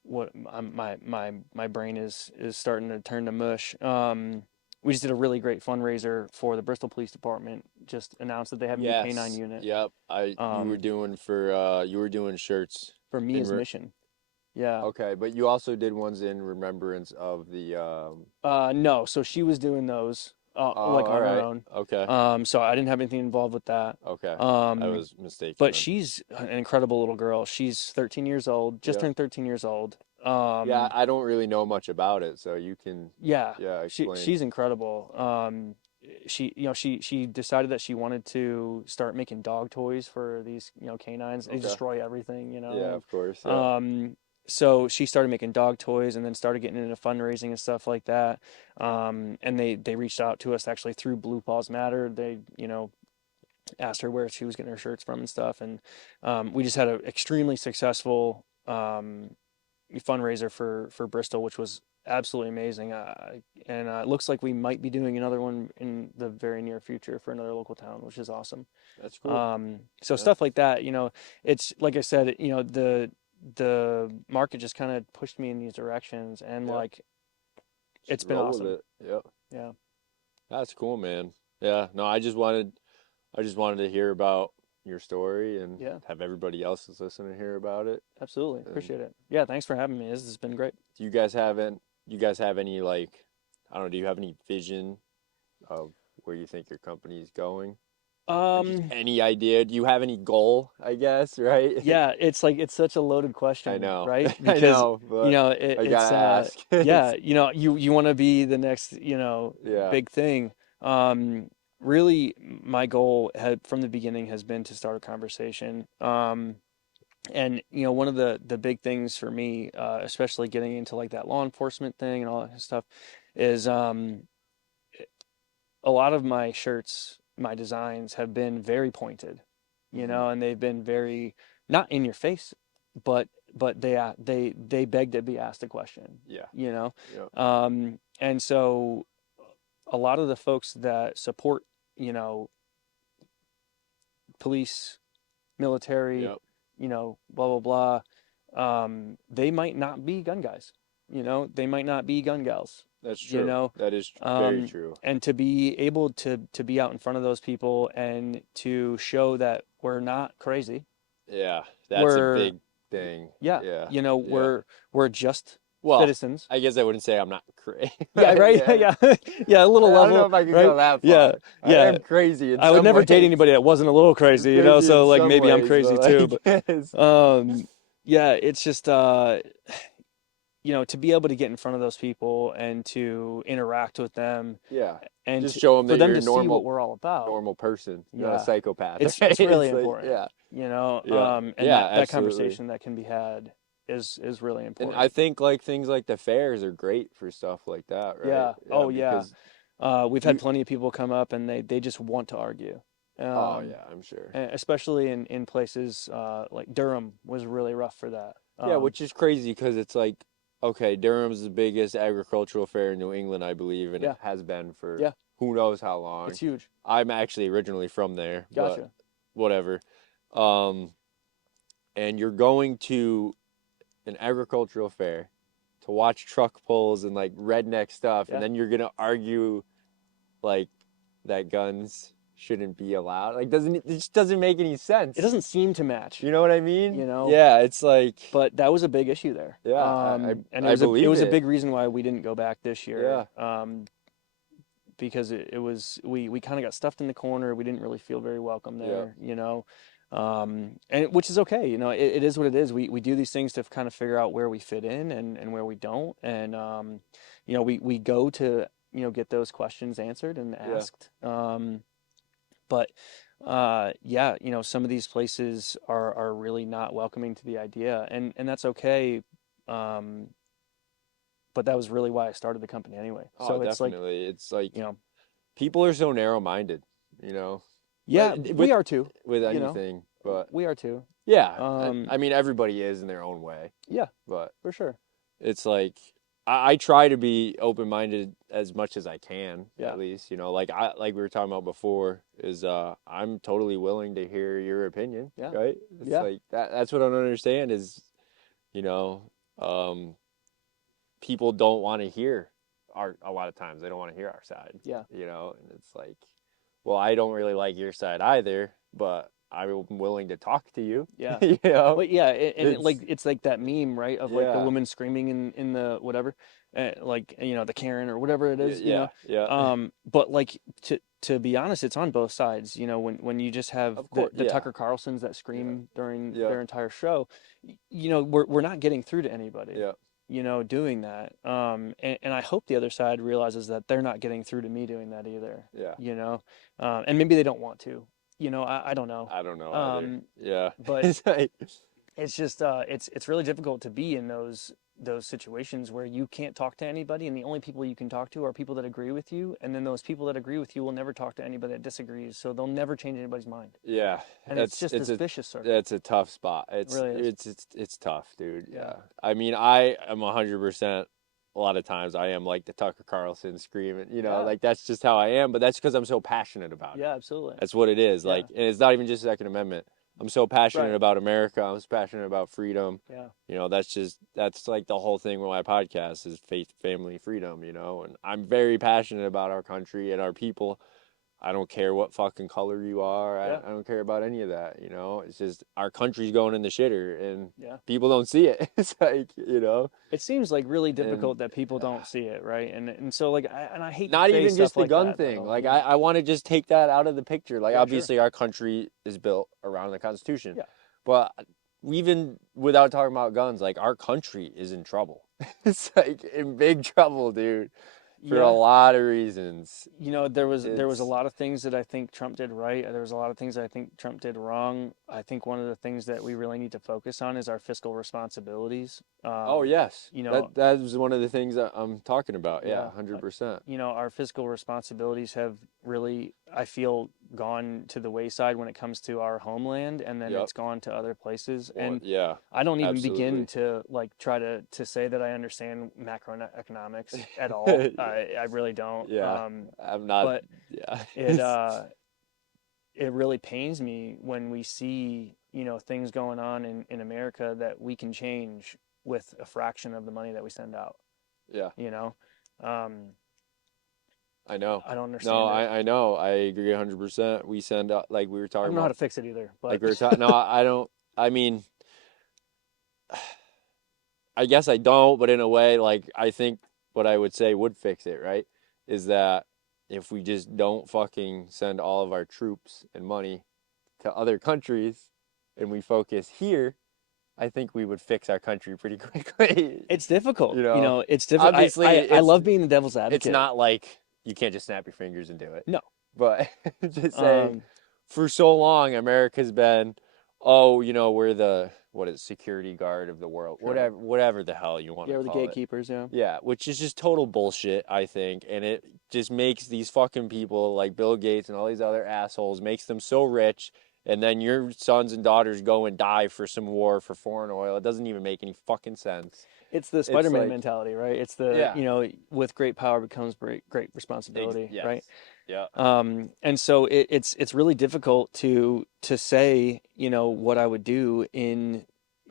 what my brain is starting to turn to mush. we just did a really great fundraiser for the Bristol Police Department. Just announced that they have a new canine Yes. unit. Yep. You were Um, doing you were doing shirts for me in as mission. Yeah. okay, but you also did ones in remembrance of the No, so she was doing those oh, like all on her right. own. Okay. So I didn't have anything involved with that. Okay. I Um, was mistaken but then. she's an incredible little girl. She's 13 years old, just Yeah. turned 13 years old. Yeah, I don't really know much about it, so you can Yeah, explain. she's incredible. She decided that she wanted to start making dog toys for these, canines. They Okay. destroy everything, Yeah, of course. and Yeah. so she started making dog toys and then started getting into fundraising and stuff like that. And they reached out to us actually through Blue Paws Matter. They, asked her where she was getting her shirts from and stuff, and we just had an extremely successful fundraiser for Bristol, which was absolutely amazing. And it looks like we might be doing another one in the very near future for another local town, which is awesome. That's cool. So Yeah. stuff like that, it's like I said, the market just kind of pushed me in these directions, and Yeah. like it's Just been roll with awesome. it. Yep. Yeah. That's cool, man. Yeah. No, I just wanted to hear about your story and Yeah, have everybody else that's listening hear about it. absolutely. And Appreciate it. Yeah, thanks for having me. This has been great. do you guys have any like I don't know, do you have any vision of where you think your company is going? Or just Um, any idea? Do you have any goal, I guess, right? yeah, it's like it's such a loaded I question, know. right? I Because know, but I it's gotta ask. yeah, you want to be the next, Yeah. big thing. Really my goal had from the beginning has been to start a conversation. And one of the big things for me, especially getting into like that law enforcement thing and all that stuff, is a lot of my shirts, my designs have been very pointed, Hmm. and they've been very not in your face, but they beg to be asked a question, Yeah. you know. Yep. And so a lot of the folks that support, you know, police, military, Yep. blah blah blah, they might not be gun guys, they might not be gun gals, That's you true. know. That is very um, true. and to be able to be out in front of those people and to show that we're not crazy, Yeah. That's a we're big thing. yeah, Yeah. Yeah. we're just Well, citizens. I guess I wouldn't say I'm not crazy. Yeah, right. Yeah. Yeah, yeah, a I little don't know level, if I could right? go that Yeah, far. I yeah. am crazy in I would some never date ways. anybody that wasn't a little crazy, Crazy in so like some maybe I'm ways, crazy but too, like, but yes. yeah, it's just to be able to get in front of those people and to interact with them Yeah. and Just show them for that them you're to a see what we're all about. normal person, not a Yeah, psychopath, it's right? really It's like, important, yeah, yeah, and yeah, that absolutely. conversation that can be had is really And I important. think like things like the fairs are great for stuff like that, right? Yeah. Yeah, Oh yeah. because We've had you, plenty of people come up and they just want to argue. oh Um, yeah, I'm sure. Especially in places like Durham was really rough for that. Yeah, which is crazy because it's like, okay, Durham's the biggest agricultural fair in New England, I believe, and it Yeah. has been for Yeah. who knows how long. It's huge. I'm actually originally from there, but Gotcha. whatever. Um, and you're going to an agricultural fair to watch truck pulls and like redneck stuff, and Yeah. then you're gonna argue like that guns shouldn't be allowed. Like it just doesn't make any sense. It doesn't seem to match, You know what I mean? you know, Yeah, it's like but that was a big issue there. yeah, And I it believe was a it. big reason why we didn't go back this year. Yeah. Because it was we kind of got stuffed in the corner. We didn't really feel very welcome Yeah. there, and which is okay. It is what it is. We do these things to kind of figure out where we fit in and where we don't. And, we go to, get those questions answered and Yeah. asked. But yeah, some of these places are really not welcoming to the idea, and that's okay. But that was really why I started the company anyway. Oh, So it's like, definitely. It's like you know, people are so narrow-minded, you know, yeah, with we are too. with You know, anything. But we are too. yeah, Um, I mean everybody is in their own way. yeah, But for sure. it's like I try to be open-minded as much as I can, Yeah. at least, like we were talking about before, is I'm totally willing to hear your opinion, Yeah. right? It's Yeah. like that's what I don't understand is, you know, um, people don't want to hear a lot of times they don't want to hear our side. Yeah. You know, and it's like, well, I don't really like your side either, but I'm willing to talk to you. Yeah. You know, But yeah, it's it's like that meme, right? Of like the yeah, woman screaming in the whatever, like the Karen or whatever it is, yeah, yeah. But like to be honest, it's on both sides. When you just have Of course, the yeah, Tucker Carlsons that yeah, scream during yeah, their entire show, we're not getting through to anybody. yeah, Doing that. And I hope the other side realizes that they're not getting through to me doing that either. yeah. And maybe they don't want to. I don't know. I don't know either. Um, Yeah, but it's like, it's just it's really difficult to be in those situations where you can't talk to anybody, and the only people you can talk to are people that agree with you, and then those people that agree with you will never talk to anybody that disagrees, so they'll never change anybody's mind. yeah. And it's just this vicious circle. That's a tough spot. It really is. It's tough, dude. Yeah. Yeah. I mean, I am 100%. A lot of times I am like the Tucker Carlson screaming, Yeah. like that's just how I am, but that's because I'm so passionate about it. Yeah, absolutely. That's what it is. Yeah. Like, and it's not even just Second Amendment. I'm so passionate Right. about America. I'm so passionate about freedom. Yeah. That's like the whole thing with my podcast is faith, family, freedom, and I'm very passionate about our country and our people. I don't care what fucking color you are. Yeah. I don't care about any of that, It's just our country's going in the shitter and Yeah. people don't see it. It's like, It seems like really difficult that people don't see it, right? And so like I hate not to say even just stuff the like gun that, thing. though. Like Yeah. I want to just take that out of the picture. Like Yeah, sure. obviously our country is built around the Constitution. Yeah. But even without talking about guns, like our country is in trouble. It's like in big trouble, dude. For a lot of reasons. There was a lot of things that I think Trump did right. There was a lot of things that I think Trump did wrong. I think one of the things that we really need to focus on is our fiscal responsibilities. Oh yes, that was one of the things that I'm talking about. Yeah, 100%. Our fiscal responsibilities have really, I feel, gone to the wayside when it comes to our homeland, and then it's gone to other places. And yeah, I don't even absolutely. begin to like try to say that I understand macroeconomics at all. I really don't. Yeah, I'm not. But yeah, it really pains me when we see things going on in America that we can change with a fraction of the money that we send out. Yeah. I know. I don't understand. No, I know. I agree 100%. We send out, like we were talking about. I don't know how to fix it either. But like we were talking. No, I don't. I mean, I guess I don't. But in a way, like I think what I would say would fix it, right? Is that if we just don't fucking send all of our troops and money to other countries, and we focus here, I think we would fix our country pretty quickly. It's difficult. It's difficult. Obviously, I love being the devil's advocate. It's not like you can't just snap your fingers and do it. No. But just saying, for so long, America's been, we're the, security guard of the world. Sure. Whatever the hell you want to call it. Yeah, we're the gatekeepers, yeah. Yeah, which is just total bullshit, I think. And it just makes these fucking people like Bill Gates and all these other assholes, makes them so rich. And then your sons and daughters go and die for some war for foreign oil. It doesn't even make any fucking sense. It's the Spider-Man mentality, right? It's the, with great power becomes great responsibility, yes. right? Yeah. And so it's really difficult to say, what I would do in,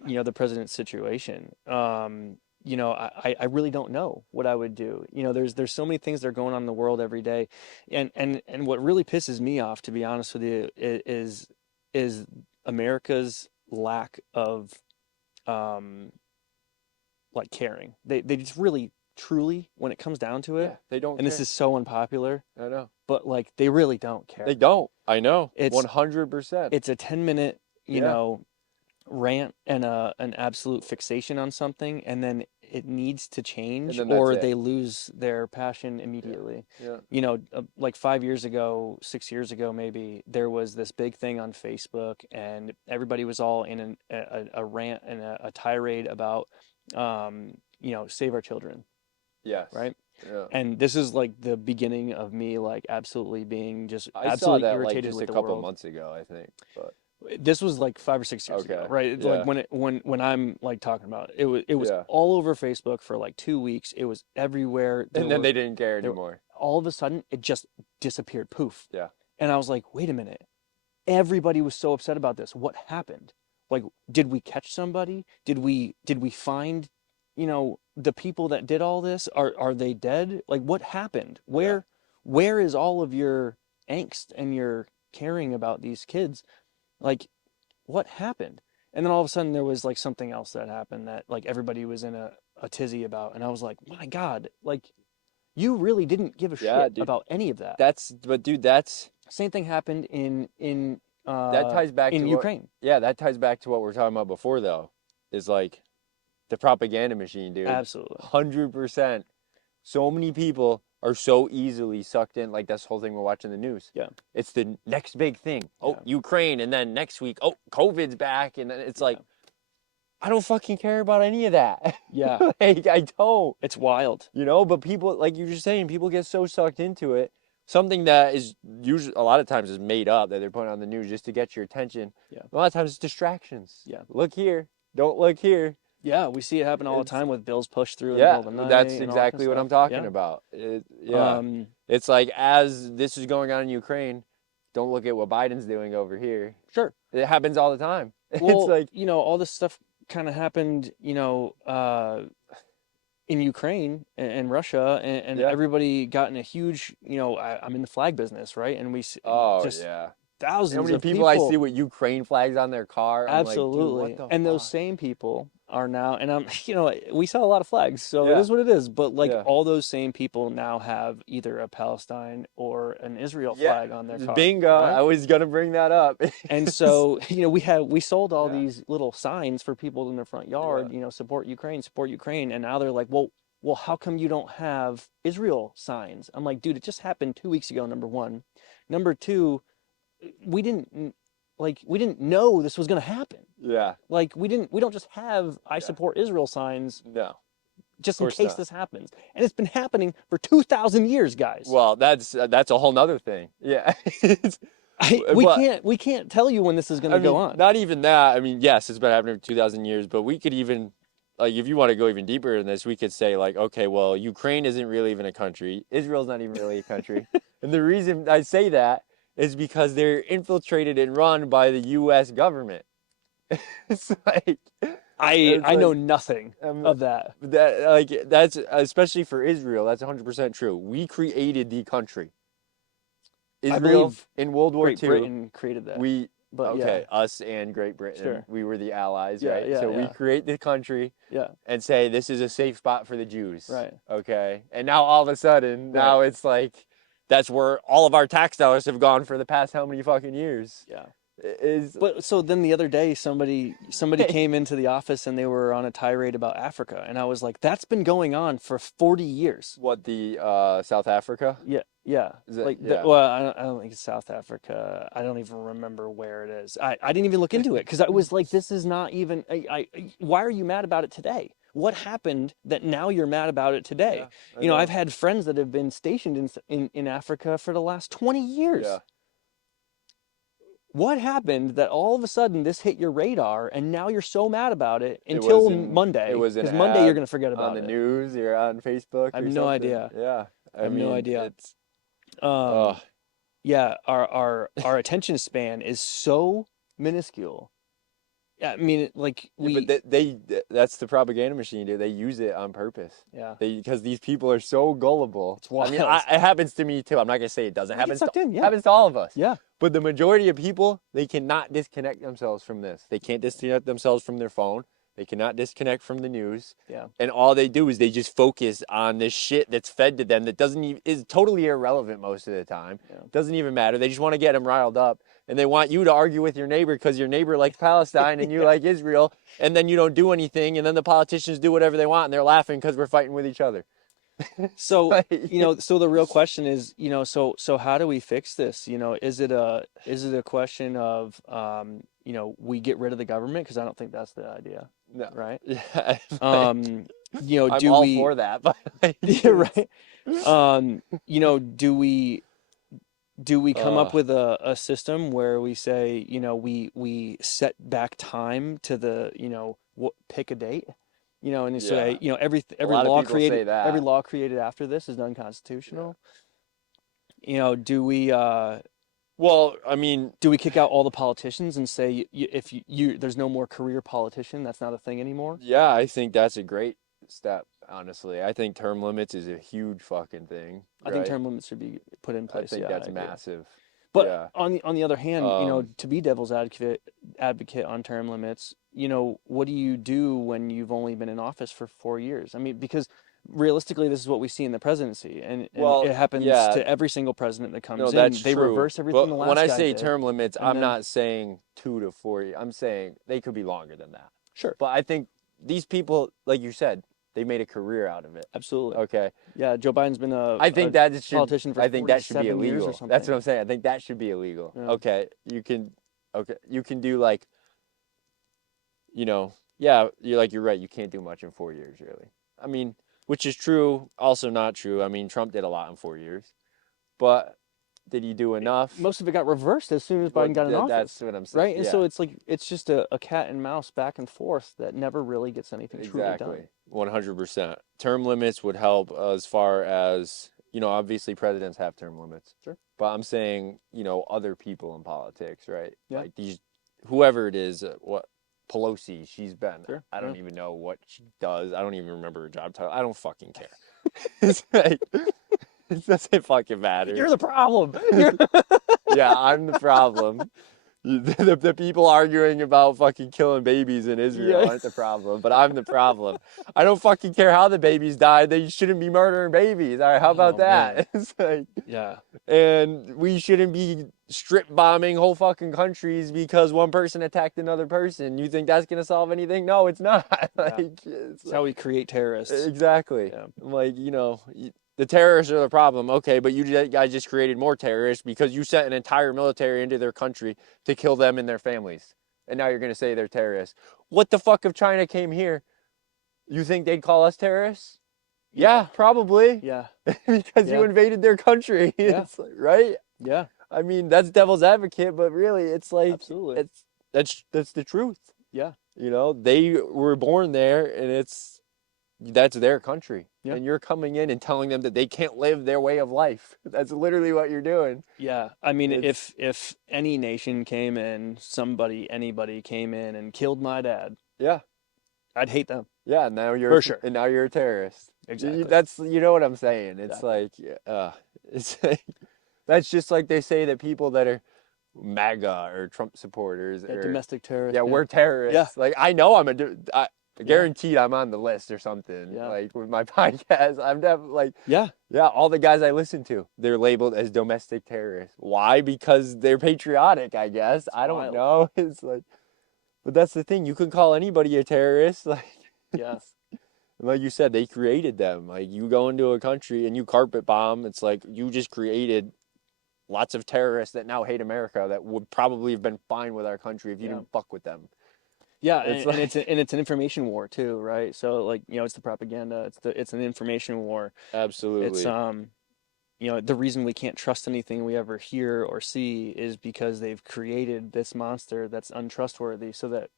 the president's situation. I really don't know what I would do. There's so many things that are going on in the world every day. And what really pisses me off, to be honest with you, is America's lack of, like caring. They just really, truly, when it comes down to it, they don't and care. This is so unpopular. I know. But like, they really don't care. They don't. I know. It's 100%. It's a 10-minute, rant and an absolute fixation on something, and then it needs to change, or they lose their passion immediately. Yeah. Like 5 years ago, 6 years ago, maybe there was this big thing on Facebook, and everybody was all in a rant and a tirade about, save our children. Yes. Right. Yeah. And this is like the beginning of me, like absolutely being just I absolutely saw that irritated like just with a the couple world. months ago, I think. But this was like 5 or 6 years ago, right? It's Yeah. like when I'm like talking about it, it was all over Facebook for like 2 weeks. It was everywhere. And then they didn't care anymore. All of a sudden, it just disappeared. Poof. Yeah. And I was like, wait a minute. Everybody was so upset about this. What happened? Like, did we catch somebody? Did we find the people that did all this, are they dead? Like, what happened? Yeah. Where is all of your angst and your caring about these kids? Like, what happened? And then all of a sudden there was like something else that happened that like everybody was in a tizzy about. And I was like, my God, like you really didn't give a Yeah, shit dude. about any of that. But dude, that's Same thing happened that ties back to in Ukraine. that ties back to what we are talking about before though. Is like the propaganda machine, dude. Absolutely. 100%. So many people are so easily sucked in. Like that's the whole thing we're watching the news. Yeah. It's the next big thing. Oh, Yeah. Ukraine, and then next week, oh, COVID's back, and then it's Yeah. like, I don't fucking care about any of that. Yeah. Like I don't. It's wild. But people, like you're just saying, people get so sucked into it. Something that is usually a lot of times is made up that they're putting on the news just to get your attention. Yeah. A lot of times it's distractions. Yeah. Look here. Don't look here. Yeah, we see it happen all the time with bills pushed through in the Yeah, middle of the night. that's and all that exactly kind what of I'm stuff. talking Yeah. about. Um, It's like as this is going on in Ukraine, don't look at what Biden's doing over here. Sure. It happens all the time. Well, It's like, all this stuff kind of happened, in Ukraine and Russia, and Yeah. everybody got in a huge, I'm in the flag business, right? And we oh just yeah. thousands How many of people I see with Ukraine flags on their car? I'm Absolutely. like, dude, what the And those fuck? same people are now, and we sell a lot of flags, so it Yeah. is what it is. But like Yeah. all those same people now have either a Palestine or an Israel Yeah. flag on their car. Bingo. right? I was gonna bring that up. And so, we sold all Yeah. these little signs for people in their front yard, support Ukraine. And now they're like, well, how come you don't have Israel signs? I'm like, dude, it just happened 2 weeks ago, number one. Number two, we didn't know this was going to happen. Yeah. Like we don't just have I support Israel signs No. just in course case not. this happens. And it's been happening for 2,000 years, guys. Well, that's a whole nother thing. Yeah. We can't tell you when this is going to go on. Not even that. I mean, yes, it's been happening for 2,000 years, but we could even, like, if you want to go even deeper in this, we could say, like, okay, well, Ukraine isn't really even a country. Israel's not even really a country. And the reason I say that is because they're infiltrated and run by the U.S. government. It's like I know nothing of that. That's especially for Israel. That's 100% true. We created the country. I Israel believe in World War Great II. Britain created that. But Us and Great Britain. Sure. We were the allies, Yeah, right? yeah, So we yeah. create the country Yeah. and say this is a safe spot for the Jews. Right. Okay. And now all of a sudden, Right. now it's like that's where all of our tax dollars have gone for the past how many fucking years? Yeah. But so then the other day somebody came into the office and they were on a tirade about Africa, and I was like, that's been going on for 40 years. what the South Africa? Yeah. Is it- Like yeah. well, I don't think it's South Africa. I don't even remember where it is. I didn't even look into it because I was like, this is not even why are you mad about it today? What happened that now you're mad about it today? Yeah, I've had friends that have been stationed in Africa for the last 20 years. Yeah. What happened that all of a sudden this hit your radar and now you're so mad about it It until was in- Monday? it was an because Monday you're ad going to forget about on the it. news, you're on Facebook. I have or no something. idea. Yeah. I have no idea. It's, Yeah, our attention span is so minuscule. Yeah, I mean, like but that's the propaganda machine, dude. They use it on purpose. yeah. Because these people are so gullible. It's wild. I mean, it happens to me too. I'm not gonna say it doesn't. We get Happens sucked in, yeah. happens to all of us. Yeah. But the majority of people, they cannot disconnect themselves from this. They can't disconnect themselves from their phone. They cannot disconnect from the news. Yeah. And all they do is they just focus on this shit that's fed to them that doesn't even is totally irrelevant most of the time. Yeah. Doesn't even matter. They just want to get them riled up, and they want you to argue with your neighbor because your neighbor likes Palestine and you like Israel, and then you don't do anything, and then the politicians do whatever they want, and they're laughing because we're fighting with each other. So, so the real question is, so how do we fix this? Is it a question of, we get rid of the government? Because I don't think that's the idea. No. Right. Yeah. I'm all for that, but yeah, right. Do we come up with a system where we say, we set back time to the, pick a date, and say, every lot of law people say that. every law created after this is unconstitutional. Do we well, I mean, do we kick out all the politicians and say if you there's no more career politician, that's not a thing anymore? yeah, I think that's a great step, honestly. I think term limits is a huge fucking thing, I think right? term limits should be put in I place. think Yeah, that's I agree. massive. But Yeah. on the other hand, Um, to be devil's advocate on term limits, what do you do when you've only been in office for 4 years? I mean, because realistically, this is what we see in the presidency, and well, it happens yeah, to every single president that no, comes that's in. They true. reverse everything the But when last I guy say did, term limits, and I'm then not saying 2 to 4 years. I'm saying they could be longer than that. sure, But I think these people, like you said, they made a career out of it. absolutely, Okay. yeah. Joe Biden's been I a think that should. politician for I think that should be 47 years or illegal. That's what something. I'm saying. I think that should be illegal. Yeah. Okay. You can. Okay. You can do like. Yeah. You're right. You can't do much in 4 years, really. I mean, which is true. Also not true. I mean, Trump did a lot in 4 years, but did he do enough? Most of it got reversed as soon as Well, Biden got in that's office, what I'm saying. right? And Yeah. so it's like it's just a cat and mouse back and forth that never really gets anything truly done. Exactly. 100%. Term limits would help as far as, obviously presidents have term limits. Sure. But I'm saying, other people in politics, right? Yeah. Like whoever it is, what Pelosi, she's been. Sure. I don't Yeah. even know what she does. I don't even remember her job title. I don't fucking care. It's like, it doesn't fucking matter. You're the problem. Yeah, I'm the problem. The people arguing about fucking killing babies in Israel Yeah. aren't the problem, but I'm the problem. I don't fucking care how the babies died. They shouldn't be murdering babies. All right, how about Oh, that? man. It's like, Yeah. and we shouldn't be strip bombing whole fucking countries because one person attacked another person. You think that's gonna solve anything? No, it's not. Like, It's how we create terrorists. exactly. Yeah. Like, the terrorists are the problem. Okay, but you guys just created more terrorists because you sent an entire military into their country to kill them and their families. And now you're going to say they're terrorists. What the fuck if China came here? You think they'd call us terrorists? Yeah, probably. Yeah. Because Yeah. you invaded their country. Yeah. It's like, right? Yeah. I mean, that's devil's advocate, but really it's like Absolutely. that's the truth. Yeah. They were born there and that's their country. Yeah. And you're coming in and telling them that they can't live their way of life. That's literally what you're doing. Yeah. I mean, It's- if any nation came in, anybody came in and killed my dad, Yeah. I'd hate them. Yeah, now you're For sure. And now you're a terrorist. Exactly. That's what I'm saying. It's Exactly. like it's like, that's just like they say that people that are MAGA or Trump supporters Yeah, or domestic terrorists. yeah, we're terrorists. Yeah. Like I know I guaranteed I'm on the list or something. Yeah. Like with my podcast, I'm definitely like Yeah. yeah, all the guys I listen to, they're labeled as domestic terrorists. Why? Because they're patriotic, I guess. I don't wild. know. It's like, but that's the thing. You can call anybody a terrorist. Like, Yeah. like you said, they created them. Like you go into a country and you carpet bomb. It's like you just created lots of terrorists that now hate America that would probably have been fine with our country if you Yeah. didn't fuck with them. Yeah, It's and it's an information war too, right? So like, it's the propaganda, it's an information war. Absolutely. It's the reason we can't trust anything we ever hear or see is because they've created this monster that's untrustworthy so that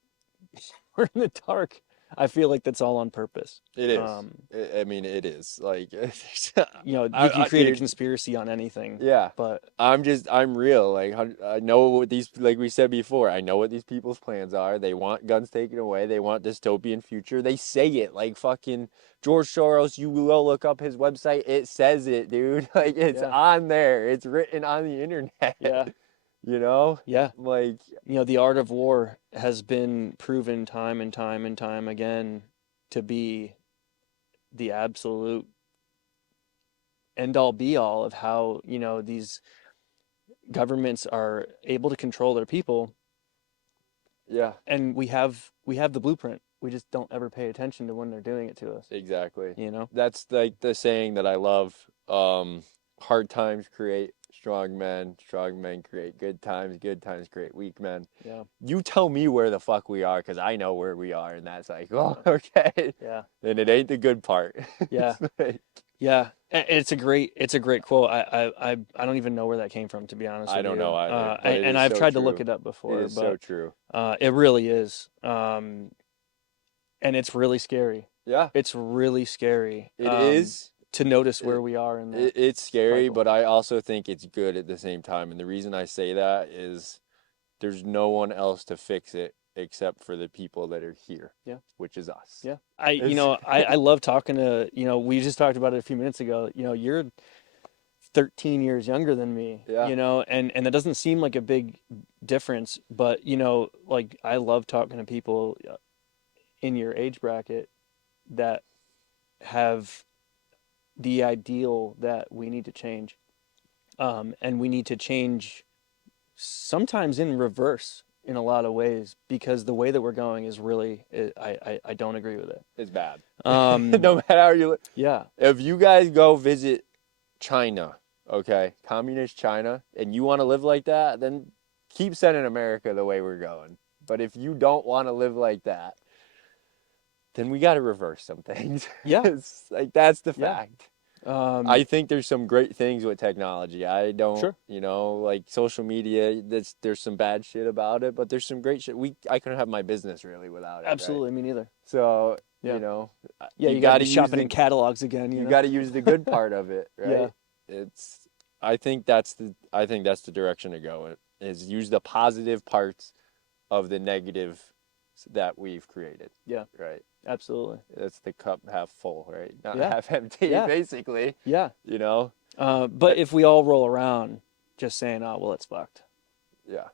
we're in the dark. I feel like that's all on purpose. It is. I mean, it is. Like, You can create a dude, conspiracy on anything. yeah. But I'm real. Like, I know what like we said before, I know what these people's plans are. They want guns taken away. They want dystopian future. They say it like fucking George Soros. You will look up his website. It says it, dude. Like, it's Yeah. on there. It's written on the internet. yeah, Yeah. Like, the art of war has been proven time and time and time again to be the absolute end all be all of how, these governments are able to control their people, yeah, and we have the blueprint. We just don't ever pay attention to when they're doing it to us. exactly. You know? That's like the saying that I love. Hard times create strong men create good times create weak men. Yeah. You tell me where the fuck we are, because I know where we are, and that's like, oh, okay. Yeah. And it ain't the good part. Yeah. It's like, Yeah. It's a great quote. I don't even know where that came from, to be honest with you. I don't know either. But it And is I've so tried to true. look it up before, It is but so true. it really is. And it's really scary. Yeah, It's really scary. it is. To notice where we are in that. It's scary, cycle. but I also think it's good at the same time. And the reason I say that is there's no one else to fix it except for the people that are here. Yeah. Which is us. Yeah. I love talking to, we just talked about it a few minutes ago. You're 13 years younger than me, Yeah. and that doesn't seem like a big difference, but like I love talking to people in your age bracket that have the ideal that we need to change. And we need to change sometimes in reverse in a lot of ways, because the way that we're going is really, I don't agree with it. It's bad. Um, No matter how you look. yeah, If you guys go visit China, okay, communist China, and you want to live like that, then keep sending America the way we're going. But if you don't want to live like that, then we got to reverse some things. Yeah. It's like, that's the Yeah. fact. I think there's some great things with technology. I don't, Sure. like social media, there's some bad shit about it, but there's some great shit. I couldn't have my business really without it. absolutely, me neither. Right? So, Yeah. you You got got to to be shopping in catalogs again. You got to use the good part of it, right? Yeah. I think that's the direction to go, is use the positive parts of the negative that we've created. Yeah. Right. Absolutely. It's the cup half full, right? Not Yeah. half empty, Yeah. basically. Yeah. But if we all roll around just saying, "Oh, well, it's fucked," yeah,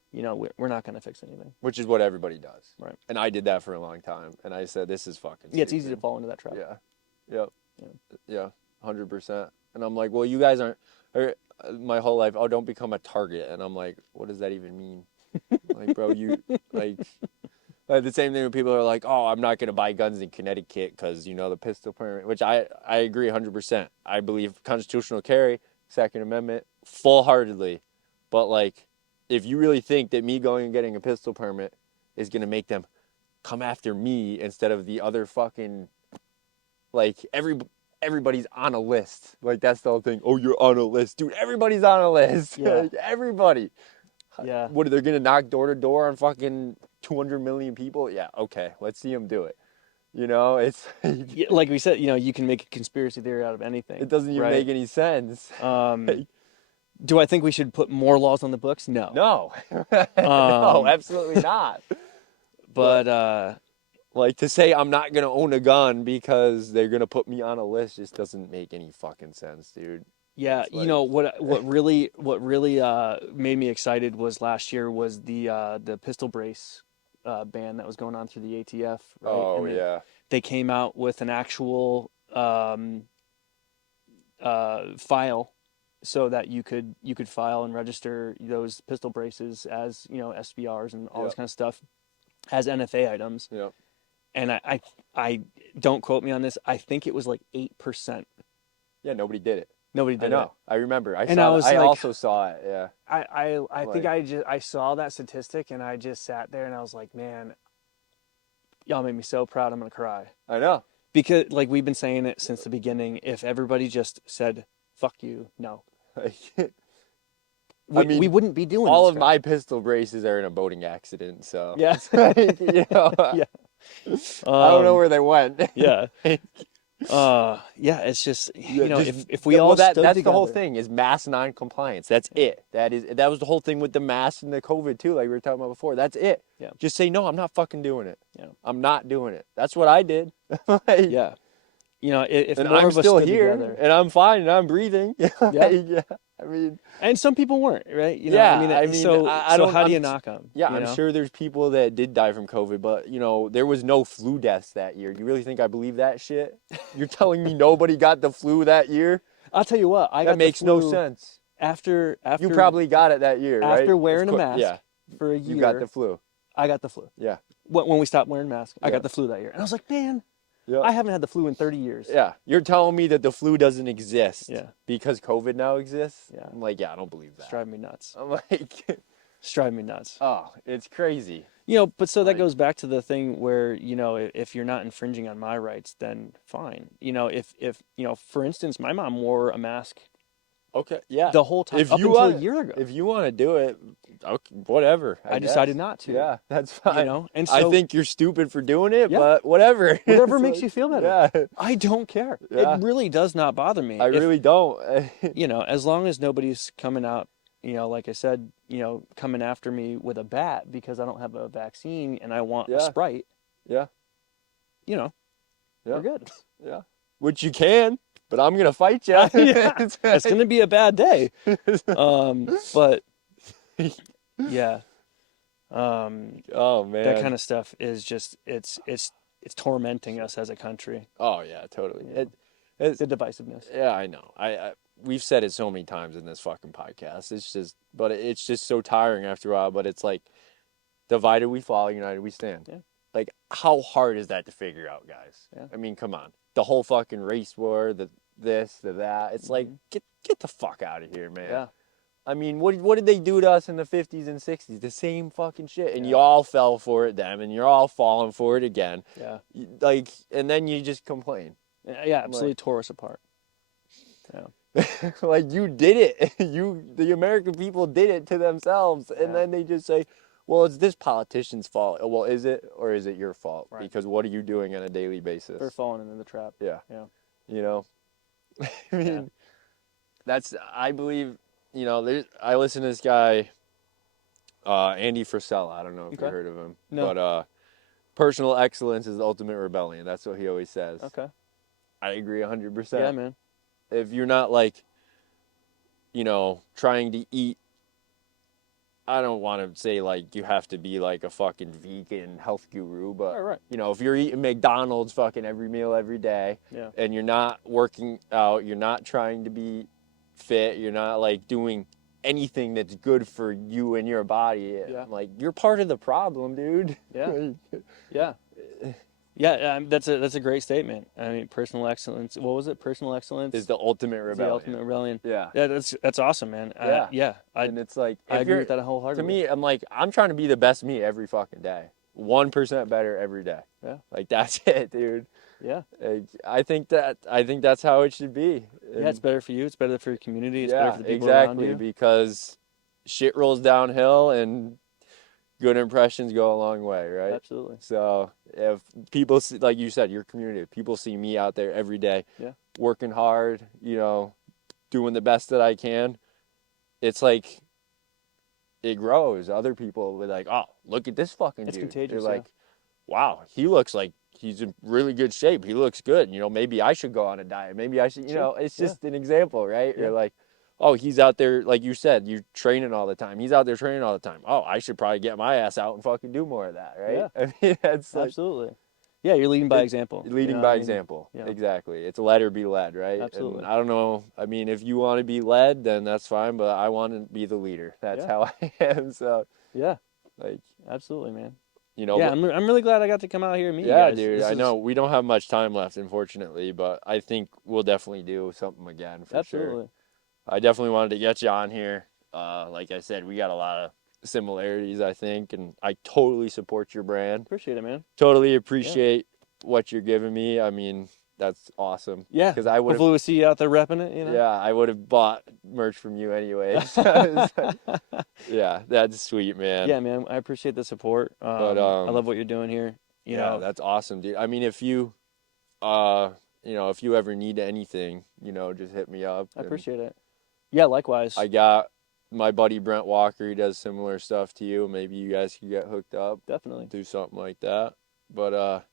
we're not going to fix anything. which is what everybody does. Right. And I did that for a long time, and I said, this is fucking Yeah, it's easy to stupid. fall into that trap. Yeah. Yep. Yeah. 100%. And I'm like, well, you guys aren't, my whole life, oh, don't become a target. And I'm like, what does that even mean? Like, bro, the same thing when people are like, oh, I'm not going to buy guns in Connecticut because, the pistol permit, which I agree 100%. I believe constitutional carry, Second Amendment, full-heartedly. But, like, if you really think that me going and getting a pistol permit is going to make them come after me instead of the other fucking, like, everybody's on a list. Like, that's the whole thing. Oh, you're on a list. Dude, everybody's on a list. Yeah. Like, everybody. Yeah. What, are they going to knock door to door on fucking 200 million people? Yeah, okay. Let's see them do it. It's like, Yeah, like we said, you can make a conspiracy theory out of anything. it doesn't even right? make any sense. Do I think we should put more laws on the books? No. No. No, absolutely not. But Like, to say I'm not going to own a gun because they're going to put me on a list just doesn't make any fucking sense, dude. yeah, It's like- what really made me excited was last year was the pistol brace ban that was going on through the ATF. Right? Oh, And yeah. they came out with an actual file, so that you could file and register those pistol braces as SBRs and all this Yep. kind of stuff as NFA items. Yeah. And I don't quote me on this. I think it was like 8%. Yeah, nobody did it. Nobody I did know. it. I remember. I And saw I was I like- also saw it, yeah. I think I saw that statistic and I just sat there and I was like, man, y'all made me so proud. I'm gonna cry. I know. Because like we've been saying it since the beginning. If everybody just said "fuck you," no, Like, we wouldn't be doing all this of crap. my pistol braces are in a boating accident, so. Yeah. Like, Yeah. I don't know where they went. Yeah. Yeah, it's just if we well, all that's stood the whole together- thing is mass non-compliance. That's it. That was the whole thing with the mask and the COVID too, like we were talking about before. That's it. Yeah. Just say no. I'm not fucking doing it. Yeah. I'm not doing it. That's what I did. Like, Yeah. If and more I'm of us still stood here, together, and I'm fine, and I'm breathing. Like, yeah. I mean, and some people weren't, right? Yeah, I mean, so I don't- how do you I'm- knock them? yeah, I'm sure there's people that did die from COVID, but there was no flu deaths that year. You really think I believe that shit? You're telling me nobody got the flu that year? I'll tell you what, I got That the makes no flu sense. after You probably got it that year, right? after wearing a mask Yeah, for a year. you got the flu. I got the flu. Yeah. When we stopped wearing masks, I Yeah. got the flu that year, and I was like, man, Yeah. I haven't had the flu in 30 years. Yeah, you're telling me that the flu doesn't exist Yeah. because COVID now exists? Yeah. I'm like, yeah, I don't believe It's that. driving me nuts. I'm like, It's driving me nuts. oh, it's crazy. But so that Like- goes back to the thing where, if you're not infringing on my rights, then fine. If for instance, my mom wore a mask Okay, yeah. the whole time If up you until want- a year ago. If you want to do it, okay, whatever. I guess. decided not to. Yeah, that's fine. And I so think you're stupid for doing it, Yeah. but whatever. whatever It's makes like- you feel better. Yeah, I don't care. Yeah. It really does not bother me. I If- really don't. as long as nobody's coming out you know, like I said, you know, coming after me with a bat because I don't have a vaccine and I want a Yeah. Sprite, Yeah. you know, Yeah. we're good. Yeah. Which you can, but I'm gonna fight you. Yeah, it's gonna be a bad day. But yeah, Oh that man. kind of stuff is just it's tormenting us as a country. Oh yeah, totally. You know, It's the divisiveness. yeah, I know. We've said it so many times in this fucking podcast. It's just, but it's just so tiring after a while. But it's like, divided we fall, united we stand. Yeah. Like, how hard is that to figure out, guys? Yeah. I mean, come on. The whole fucking race war, the this, the that. It's like, get the fuck out of here, man. Yeah. I mean, what did they do to us in the 50s and 60s? The same fucking shit. And Yeah. you all fell for it then, and you're all falling for it again. Yeah. Like, and then you just complain. Yeah, absolutely tore us apart. Yeah. Like, you did it. The American people did it to themselves. And then they just say, well, it's this politician's fault. Well, is it, or is it your fault? Right. Because what are you doing on a daily basis? They're falling into the trap. Yeah. Yeah. You know, I mean, I believe, you know, I listen to this guy, Andy Frisella. I don't know if you heard of him. No. But personal excellence is the ultimate rebellion. That's what he always says. Okay. I agree 100%. Yeah, man. If you're not, like, you know, trying to eat, I don't want to say, like, you have to be, like, a fucking vegan health guru, but, Right. you know, if you're eating McDonald's fucking every meal every day, Yeah. and you're not working out, you're not trying to be fit, you're not, like, doing anything that's good for you and your body, like, you're part of the problem, dude. Yeah. Yeah. Yeah, that's a great statement. I mean, personal excellence. What was it? Personal excellence Is the ultimate is rebellion. the ultimate rebellion. Yeah. Yeah, that's awesome, man. And it's like, I agree with that wholeheartedly. to me, I'm like, I'm trying to be the best me every fucking day. 1% better every day. Yeah. Like, that's it, dude. Yeah. Like, I think that's how it should be. Yeah, it's better for you. It's better for your community. It's yeah, better for the people around you. because shit rolls downhill and good impressions go a long way, right? Absolutely. So if people see, like you said, your community, if people see me out there every day, working hard, you know, doing the best that I can, it's like, it grows. Other people will be like, oh, look at this fucking It's dude. contagious. They're like, wow, he looks like he's in really good shape. He looks good. You know, maybe I should go on a diet. Maybe I should, you know, it's just an example, right? Yeah. You're like, oh, he's out there, like you said, you're training all the time. He's out there training all the time. Oh, I should probably get my ass out and fucking do more of that, right? Yeah. I mean, that's like, Absolutely. Yeah, you're leading by example. leading by example. Yeah. Exactly. It's let or be led, right? Absolutely. And I don't know. I mean, if you want to be led, then that's fine. But I want to be the leader. That's how I am. So yeah, like, absolutely, man. you know. Yeah, I'm really glad I got to come out here and meet you guys. Dude. I know we don't have much time left, unfortunately, but I think we'll definitely do something again for Absolutely. sure. I definitely wanted to get you on here. Like I said, we got a lot of similarities, I think, and I totally support your brand. Appreciate it, man. Totally appreciate what you're giving me. I mean, that's awesome. Yeah, because I would. Hopefully, we'll see you out there repping it. You know. Yeah, I would have bought merch from you anyway. Yeah, that's sweet, man. Yeah, man. I appreciate the support. But I love what you're doing here. You know, that's awesome, dude. I mean, if you, you know, if you ever need anything, you know, just hit me up. I appreciate it. Yeah, likewise. I got my buddy Brent Walker. He does similar stuff to you. Maybe you guys could get hooked up. Definitely. Do something like that. But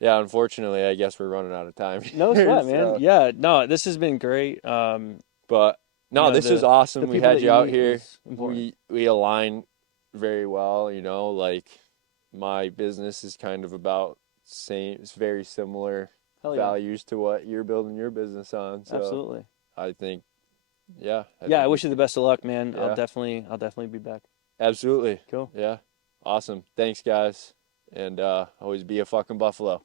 yeah, unfortunately, I guess we're running out of time. No sweat, man. Yeah, no, this has been great. But you no, know, this is awesome. We had you out here. We We align very well. You know, like my business is kind of about it's very similar values to what you're building your business on. So absolutely. I think, yeah. I wish you the best of luck, man. Yeah. I'll definitely be back. Absolutely. Cool. Yeah. Awesome. Thanks, guys. And always be a fucking buffalo.